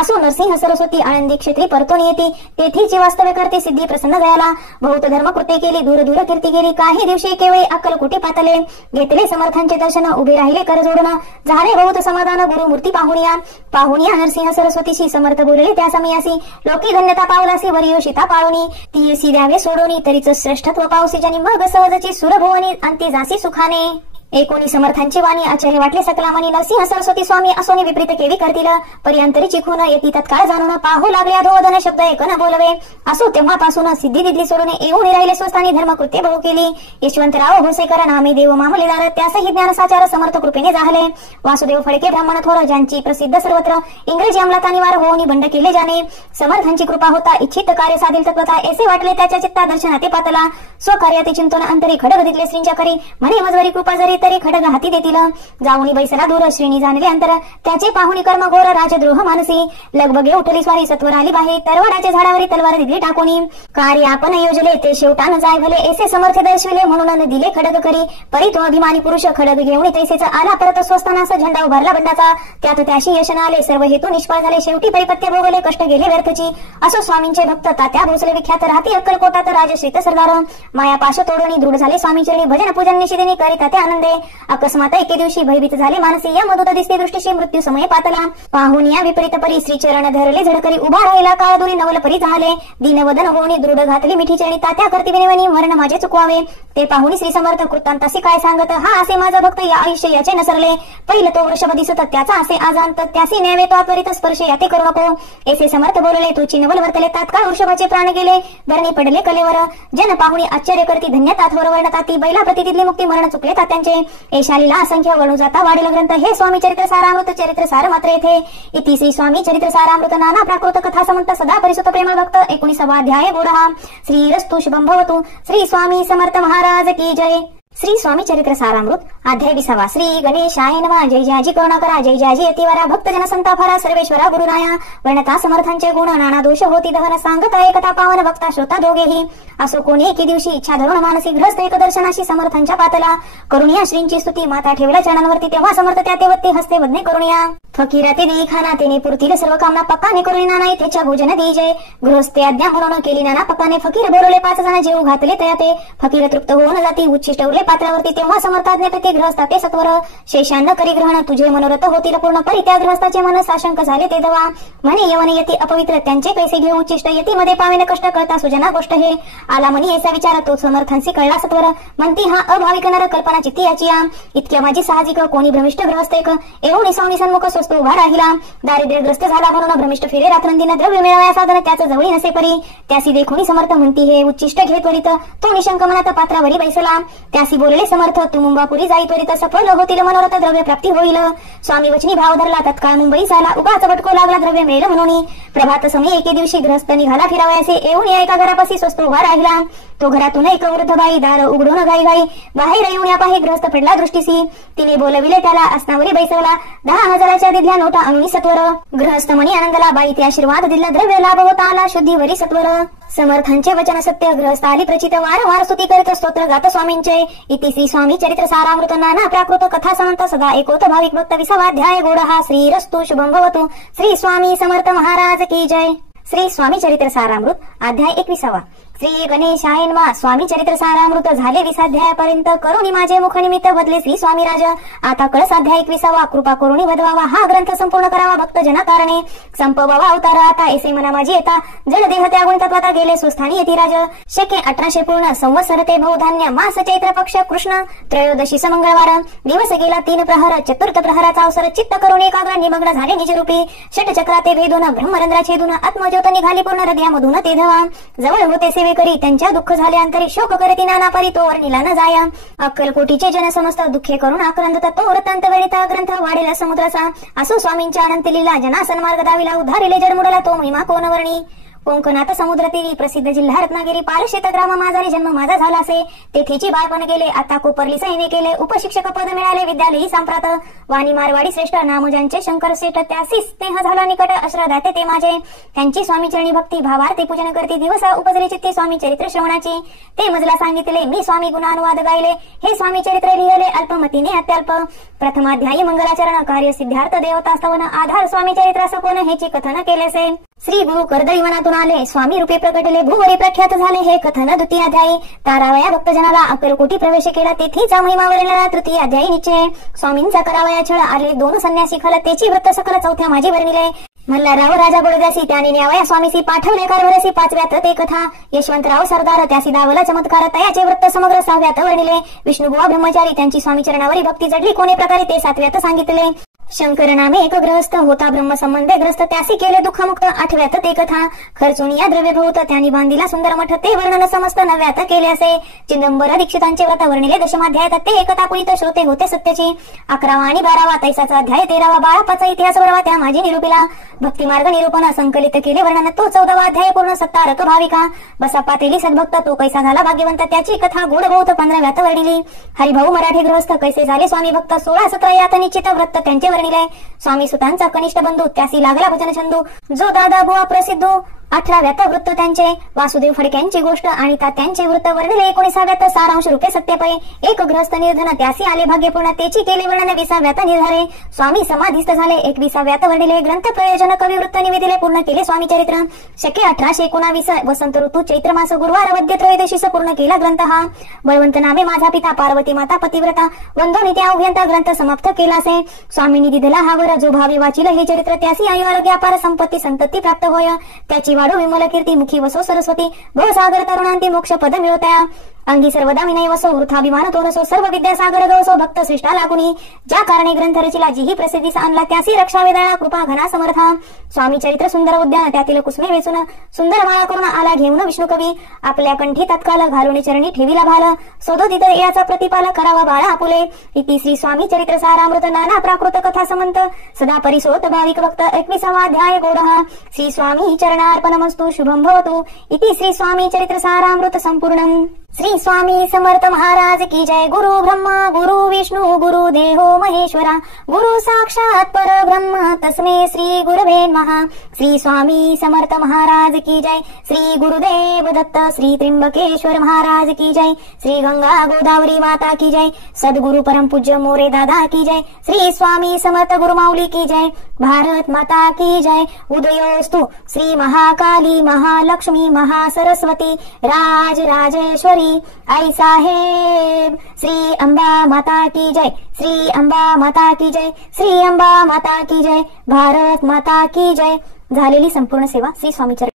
असो नरसिंह सरस्वती आनंदी क्षेत्री परतून येती, तेथीची वास्तव्य करते सिद्धी प्रसन्न दयाला. बहुत धर्म कृत्ये केली दूर दूर कीर्ती गेली, काही दिवशी केवळी अक्कलकोटी पातले. घेतले समर्थांचे दर्शन उभे राहिले कर जोडून, झाले बहुत समाधान गुरुमूर्ती पाहुनिया. पाहुनिया नरसिंह सरस्वतीशी समर्थ बोलले त्या समयासी, लोकी धन्यता पावलासी वरियोषिता पाळुनी. ती येसी द्यावे सोडोनी तरीच श्रेष्ठत्व पावसी, ज्यानी मग सहजची सुरभुवनी अंती जासी सुखाने. एकोणी समर्थांची वाणी आचार्य वाटले सकला मनी, नरसिंह सरस्वती स्वामी असोनी विपरीत केवी करतील. पर्यंतरी चिखून येती तत्काळ जाणून, पाहू लागले अधोधन शब्द एक न बोलवे. असो तेव्हापासून सिद्धी दिदली सोडून येऊन राहिले स्वस्थानी धर्मकृत्ये बहु केली. यशवंतराव भोसेकर नामे देव मामलेदार, त्यासही ज्ञानसाचार समर्थ कृपेने झाले. वासुदेव फडके ब्राह्मण थोर, ज्यांची प्रसिद्ध सर्वत्र. इंग्रजी अंमलाता निवार होऊन बंड केले जाणे. समर्थांची कृपा होता इच्छित कार्य साधिल तत्वता, ऐसे वाटले त्याच्या चित्ता दर्शनाते पातला. स्वकार्याते चिंतन अंतरी खडग दिले श्रींच्या करी, म्हणे मजवरी कृपा जरी तरी खडग हाती देतील. जाऊनी बैसला दूर श्रेणी जाणले अंतर, त्याचे पाहुणी कर्म घोर राजद्रोह मानसी. लगबगे उठली स्वारी सत्वर आली बाहेर, तरवडाच्या झाडावरी तलवार दिली टाकूनी. कार्य आपण योजले ते शेवटान जाय भले, ऐसे समर्थ दर्शविले म्हणून दिले खडग करी. परी तो अभिमानी पुरुष खडग घेऊन तैसेच आला परत स्वस्तानास, झेंडा उभारला बंडाचा. त्यात त्याशी यशन आले, सर्व हेतू निष्फळ झाले. शेवटी परिपत्य भोगले कष्ट गेले व्यर्थची. असो स्वामींचे भक्त तात्या भोसले विख्यात, राहती अक्कलकोटात राजश्रीत सरदार. मायापाश तोडून दृढ झाले स्वामी चरणी, भजन पूजन निशिदिनी करीता ते आनंदे. अकस्मात एके दिवशी भयभीत झाले मानसी, या मधुत दिसते दृष्टीशी मृत्यू समय पातला. पाहून या विपरीत परी श्री चरण धरले झडकरी, उभा राहिला काळ दुरी नवल परी झाले. दीनवदन होऊन दृढ घातली मिठी चरणी, तात्या करती विनवणी मरण माझे चुकवावे. ते पाहुणी श्री समर्थ कृतांतासी काय सांगत, हा असे माझा भक्त या आयुष्य याचे नसरले. पहिलं तो वृषभ दिसत त्याचा असे आजांत, त्यासी न्यावे तो त्वरित स्पर्श याते करू नको. ऐसे समर्थ बोलले तो चिनवल वर्तले, तात्काळ वृषभाचे प्राण गेले धरणी पडले कलेवर. जन पाहुणी आश्चर्य करती धन्यतात वर वर्णताती, बैला प्रति तिथली मुक्ती मरण चुकले तात्यांचे. ऐशालीला असंख्य वणू जाता वाढील ग्रंथ, हे स्वामी चरित्र सारामृत चरित्र सार मात्र येथे. इति श्री स्वामी चरित्र सारामृत नाना प्राकृत कथा समंत सदा परिसुत प्रेमळ भक्त 19वा अध्याय गोडहा श्रीरस्तु शुभं भवतु. श्री स्वामी समर्थ महाराज की जय. श्री स्वामी चरित्र सारामृत अध्याय 20. श्री गणेशाय नमः. जय जयाजी करुणाकरा, जय जयाजी अतिवरा, भक्त जन संताफरा, सर्वेश्वरा गुरुराया. वर्णता समर्थांचे गुण, नाना दोष होती दहन, सांगता एकता पावन भक्ता श्रोता दोघेही. असो कोणी एके दिवशी इच्छा धरून मानसी ग्रस्त एक दर्शनाशी समर्थांच्या पातला. करुणिया श्रींची स्तुती माता ठेवला चरणांवरती, तेव्हा समर्थ त्या तेवत्ती हस्ते वदने करुणिया. फकीरा ते देई खाना तेने पुरतील सर्व कामना, पक्काने करुणी नाना त्याच्या भोजन देई जय. गृहस्थे आज्ञा म्हणून केली नाना पक्काने, फकीर बोलवले 5 जण जेऊ घातले तयाते. फकीर तृप्त होऊन जाती उच्छिष्ट उरले पात्रावरती, तेव्हा समर्थाज्ञेप्रती गृहस्थाते सत्वर. शेषान्न करी ग्रहण तुझे मनोरथ होतील पूर्ण, परी त्या गृहस्थाचे मन साशंक झाले ते दवा. म्हणे यवन येती अपवित्र त्यांचे पैसे घेऊ उच्चिष्ट, येती मध्ये पावेन कष्ट कळता सुजना गोष्ट हे. आला मनी ऐसा विचार तो समर्थांशी कळला सत्वर, म्हणती हा अभाविक नर कल्पना चित्ती याची. इतक्या माझी साहजिक कोणी भ्रमिष्ट गृहस्थेक, एवढी सवनी सन्मुख स्वस्त उभा राहिला. दारिद्र्यग्रस्त झाला म्हणून भ्रमिष्ट फिरे रात्रंदिन, द्रव्य मिळवया साधन त्याच जवळी नसे परी. त्यासी देखुनी समर्थ म्हणती हे उच्चिष्ट घे त्वरित, तो निशंक मनात पात्रावरी बैसला. त्यासी बोलले समर्थ तू मुंबापुरी जाई त्वरित, सफल होतील मनोरथ द्रव्य प्राप्ती होईल. स्वामी वचनी भाव धरला तत्काळ मुंबई झाला, उगाच भटको लागला द्रव्य मिळेल म्हणून. प्रभात समय एके दिवशी ग्रहस्थ निघाला फिरावयासे, येऊन एका घरापाशी स्वस्त उभा राहिला. तो घरातून एक वृद्ध बाई दार उघडून घाई घाई बाहेर येऊन या पाही ग्रहस्थ पडला दृष्टीसी. तिने बोलविले त्याला असनावरी बैसवला 10,000च्या दिल्या नोटा आणून सत्वर. गृहस्थ मणी आनंदला बाई ते आशीर्वाद दिला द्रव्य लाभ होता आला शुद्धीवरी सत्वर. समर्थांचे वचन सत्य गृहस्थ आली प्रचित वारंवार स्तुती करीत स्तोत्र गात स्वामींचे. इति श्री स्वामी चरित्र सारामृत नाना प्राकृत कथा समंत सदा एकोत भाविक भक्त 20वाध्याय गोडहा. श्रीरस्तु शुभम भवतु. श्री स्वामी समर्थ महाराज की जय. श्री स्वामी चरित्र सारामृत अध्याय 21. श्री गणेशाय नमः. स्वामी चरित्र सारामृत झाले 20 अध्यायापर्यंत. करुणी माझे मुख निमित्त बदले श्री स्वामी राज. आता कळस अध्याय 21. कृपा करुणी बदवावा हा ग्रंथ संपूर्ण करावा भक्त जना कारणे. संपवावा अवतार आता ऐसे मना माझी येता. जड देह त्यागुण तत्वता गेले सुस्थानी येती राज. शके 1800 पूर्ण संवत्सर ते बहुधान्य मास चैत्र पक्ष कृष्ण त्रयोदशी मंगळवार. दिवस गेला 3 प्रहर. चतुर्थ प्रहराचा अवसर चित्त करून एकाग्र निमग्न झाले निजरूपी. षटचक्रा ते भेदून ब्रह्मरंध्रा छेदून आत्मज्योत निघाली पूर्ण हृदयामधून ते धवा. जवळ होते सेवे करी त्यांच्या दुःख झाले अंतरी. शोक करती नाना परी तो वर्णिला न जाया. अक्कलकोटीचे जन समस्त दुःखे करून आक्रंदत तो वृत्तांत वेळीता ग्रंथ वाढेला समुद्राचा. असो स्वामींच्या अनंत लीला जना सन्मार्ग दाविला उधारिले जडमुडला तो महिमा कोण वर्णी. कोकणात समुद्र तीरी प्रसिद्ध जिल्हा रत्नागिरी. पालशेत ग्राम माझारी जन्म माझा झाला असे. तेथेची बाळपण गेले आता कोपरली सैन्य केले. उपशिक्षक पद मिळाले विद्यालयी सांप्रात. वाणी मारवाडी श्रेष्ठ नाम ज्यांचे शंकर श्रेष्ठ त्यासी स्नेह झाला निकट. अश्रदाते ते माझे त्यांची स्वामी चरणी भक्ती भावार्थे पूजन करते. दिवस उपजले चित्ते स्वामी चरित्र श्रवणाची. ते मजला सांगितले मी स्वामी गुणानुवाद गायले. हे स्वामी चरित्र लिहिले अल्पमतीने अत्यल्प. प्रथमाध्यायी मंगलाचरण कार्य सिद्धार्थ देवता स्तवन. आधार स्वामी चरित्र सकोन हेची कथन केलेसे. श्री गुरु कर्दळी वनातून आले स्वामी रूपे प्रकटले. भूवरी प्रख्यात झाले हे कथन द्वितीय अध्यायी. तारावया भक्तजनाला अक्कलकोटी प्रवेश केला तेथीचा महिमा वर्णिला तृतीय अध्यायी निश्चय. स्वामींचा करावया छळ आले 2 संन्यासी खल तेची वृत्त सकल चौथ्या माझी वर्णिले. मल्हारराव राजा बडोद्यासी त्याने न्यावया स्वामीसी पाठवले कारभारसी 5व्यात ते कथा. यशवंतराव सरदार त्यासी दावला चमत्कार तयाचे वृत्त समग्र 6व्यात वर्णिले. विष्णुबुवा ब्रह्मचारी त्यांची स्वामी चरणावरी भक्ती जडली कोणे प्रकारे ते 7व्यात सांगितले. शंकर नामे एक ग्रहस्थ होता ब्रह्म संबंधे ग्रस्त त्यासी केले दुःखमुक्त 8व्यात ते कथा. खर्चून या द्रव्य भोवत त्यांनी बांधिला सुंदर मठ ते वर्णन समस्त 9व्यात केले असे. चिदंबर दीक्षितांचे व्रत वर्णिले 10माध्यायात ते एकता पुरित श्रोते होते सत्याची. 11वा आणि 12वा तैसाचा अध्याय 13वा बाळापाचा इतिहास वरवा त्या माझी निरूपिला. भक्तिमार्ग निरूपण संकलित केले वर्णन तो 14वा अध्याय पूर्ण सत्तारक भाविका. बसा पातेली सद्भक्त तो कैसा झाला भाग्यवंत त्याची कथा गोड बहुत 15व्यात वर्णिली. हरिभाऊ मराठी गृहस्थ कैसे झाले स्वामी भक्त 16-17 यात निश्चित व्रत त्यांचे वर्णिले. स्वामी सुतांचा कनिष्ठ बंधू त्यासी लागला भजन छंदू जो दादा बुवा प्रसिद्ध. 18व्यात वृत्त त्यांचे वासुदेव फडक्यांची गोष्ट आणि तात्यांचे वृत्त वर्णिले. 19व्यात सारांश रूपे सत्यपय एक ग्रहस्थ निर्धन त्यासी आले भाग्यपूर्ण तेची केले वर्णन. 20व्यात निर्धारे स्वामी समाधिस्थ झाले. 21व्यात वर्णिले ग्रंथ प्रयोजन कवी वृत्त निवेदिले पूर्ण केले स्वामी चरित्र. शके 1819 वसंत ऋतू चैत्र मास गुरुवार वद्य त्रयोदशीस पूर्ण केला ग्रंथ हा. बळवंत नामे माझा पिता पार्वती माता पतिव्रता वंदोनी त्या अभ्यंता ग्रंथ समाप्त केलासे. स्वामींनी दिधला हा वर जो भावी वाचिल हे चरित्र त्यासी आयु आरोग्य अपार संपत्ती संतती प्राप्त होय. त्याची वाढो विमल कीर्ती मुखी वसो सरस्वती भवसागर तरुणांती मोक्ष पद मिळवतया. अंगी सर्वदा विनय वसो वृथाभिमान तो नसो सर्व विद्यासागर गवसो भक्त श्रेष्ठा लागुनी. ज्या कारणे ग्रंथ रचिला जीही प्रसिद्धीस आणला त्यासी रक्षा वेदना कृपा घना समर्था. स्वामी चरित्र सुंदर उद्यान त्यातील कुसमे वेचून सुंदर माळा करून आला घेऊन विष्णू कवी. आपल्या कंठी तत्काल घालून चरणी ठेविला भाल. सदोदित याचा प्रतिपाल करावा बाळा आपुले. इति श्री स्वामी चरित्र सारामृत नाना प्राकृत कथा समंत सदा परिसोत भाविक भक्त 21वा अध्याय गोडहा. श्री स्वामी चरणार्पणमस्तु शुभम भवतु. इति श्री स्वामी चरित्र सारामृत संपूर्णम. श्री स्वामी समर्थ महाराज की जय. गुरु ब्रह्मा गुरु विष्णु गुरु देहो महेश्वरा गुरु साक्षात परब्रह्म तस्मै श्री गुरवे नमः. श्री स्वामी समर्थ महाराज की जय. श्री गुरुदेव दत्त श्री त्र्यंबकेश्वर महाराज की जय. श्री गंगा गोदावरी माता की जय. सद्गुरु परम पूज्य मोरे दादा की जय. श्री स्वामी समर्थ गुरुमाऊली की जय. भारत माता की जय. उदयोस्तु श्री महाकाली महालक्ष्मी महासरस्वती राज राजेश्वरी आई साहेब. श्री अंबा माता की जय. श्री अंबा माता की जय. श्री अंबा माता की जय. भारत माता की जय. झालेली संपूर्ण सेवा श्री स्वामी चरण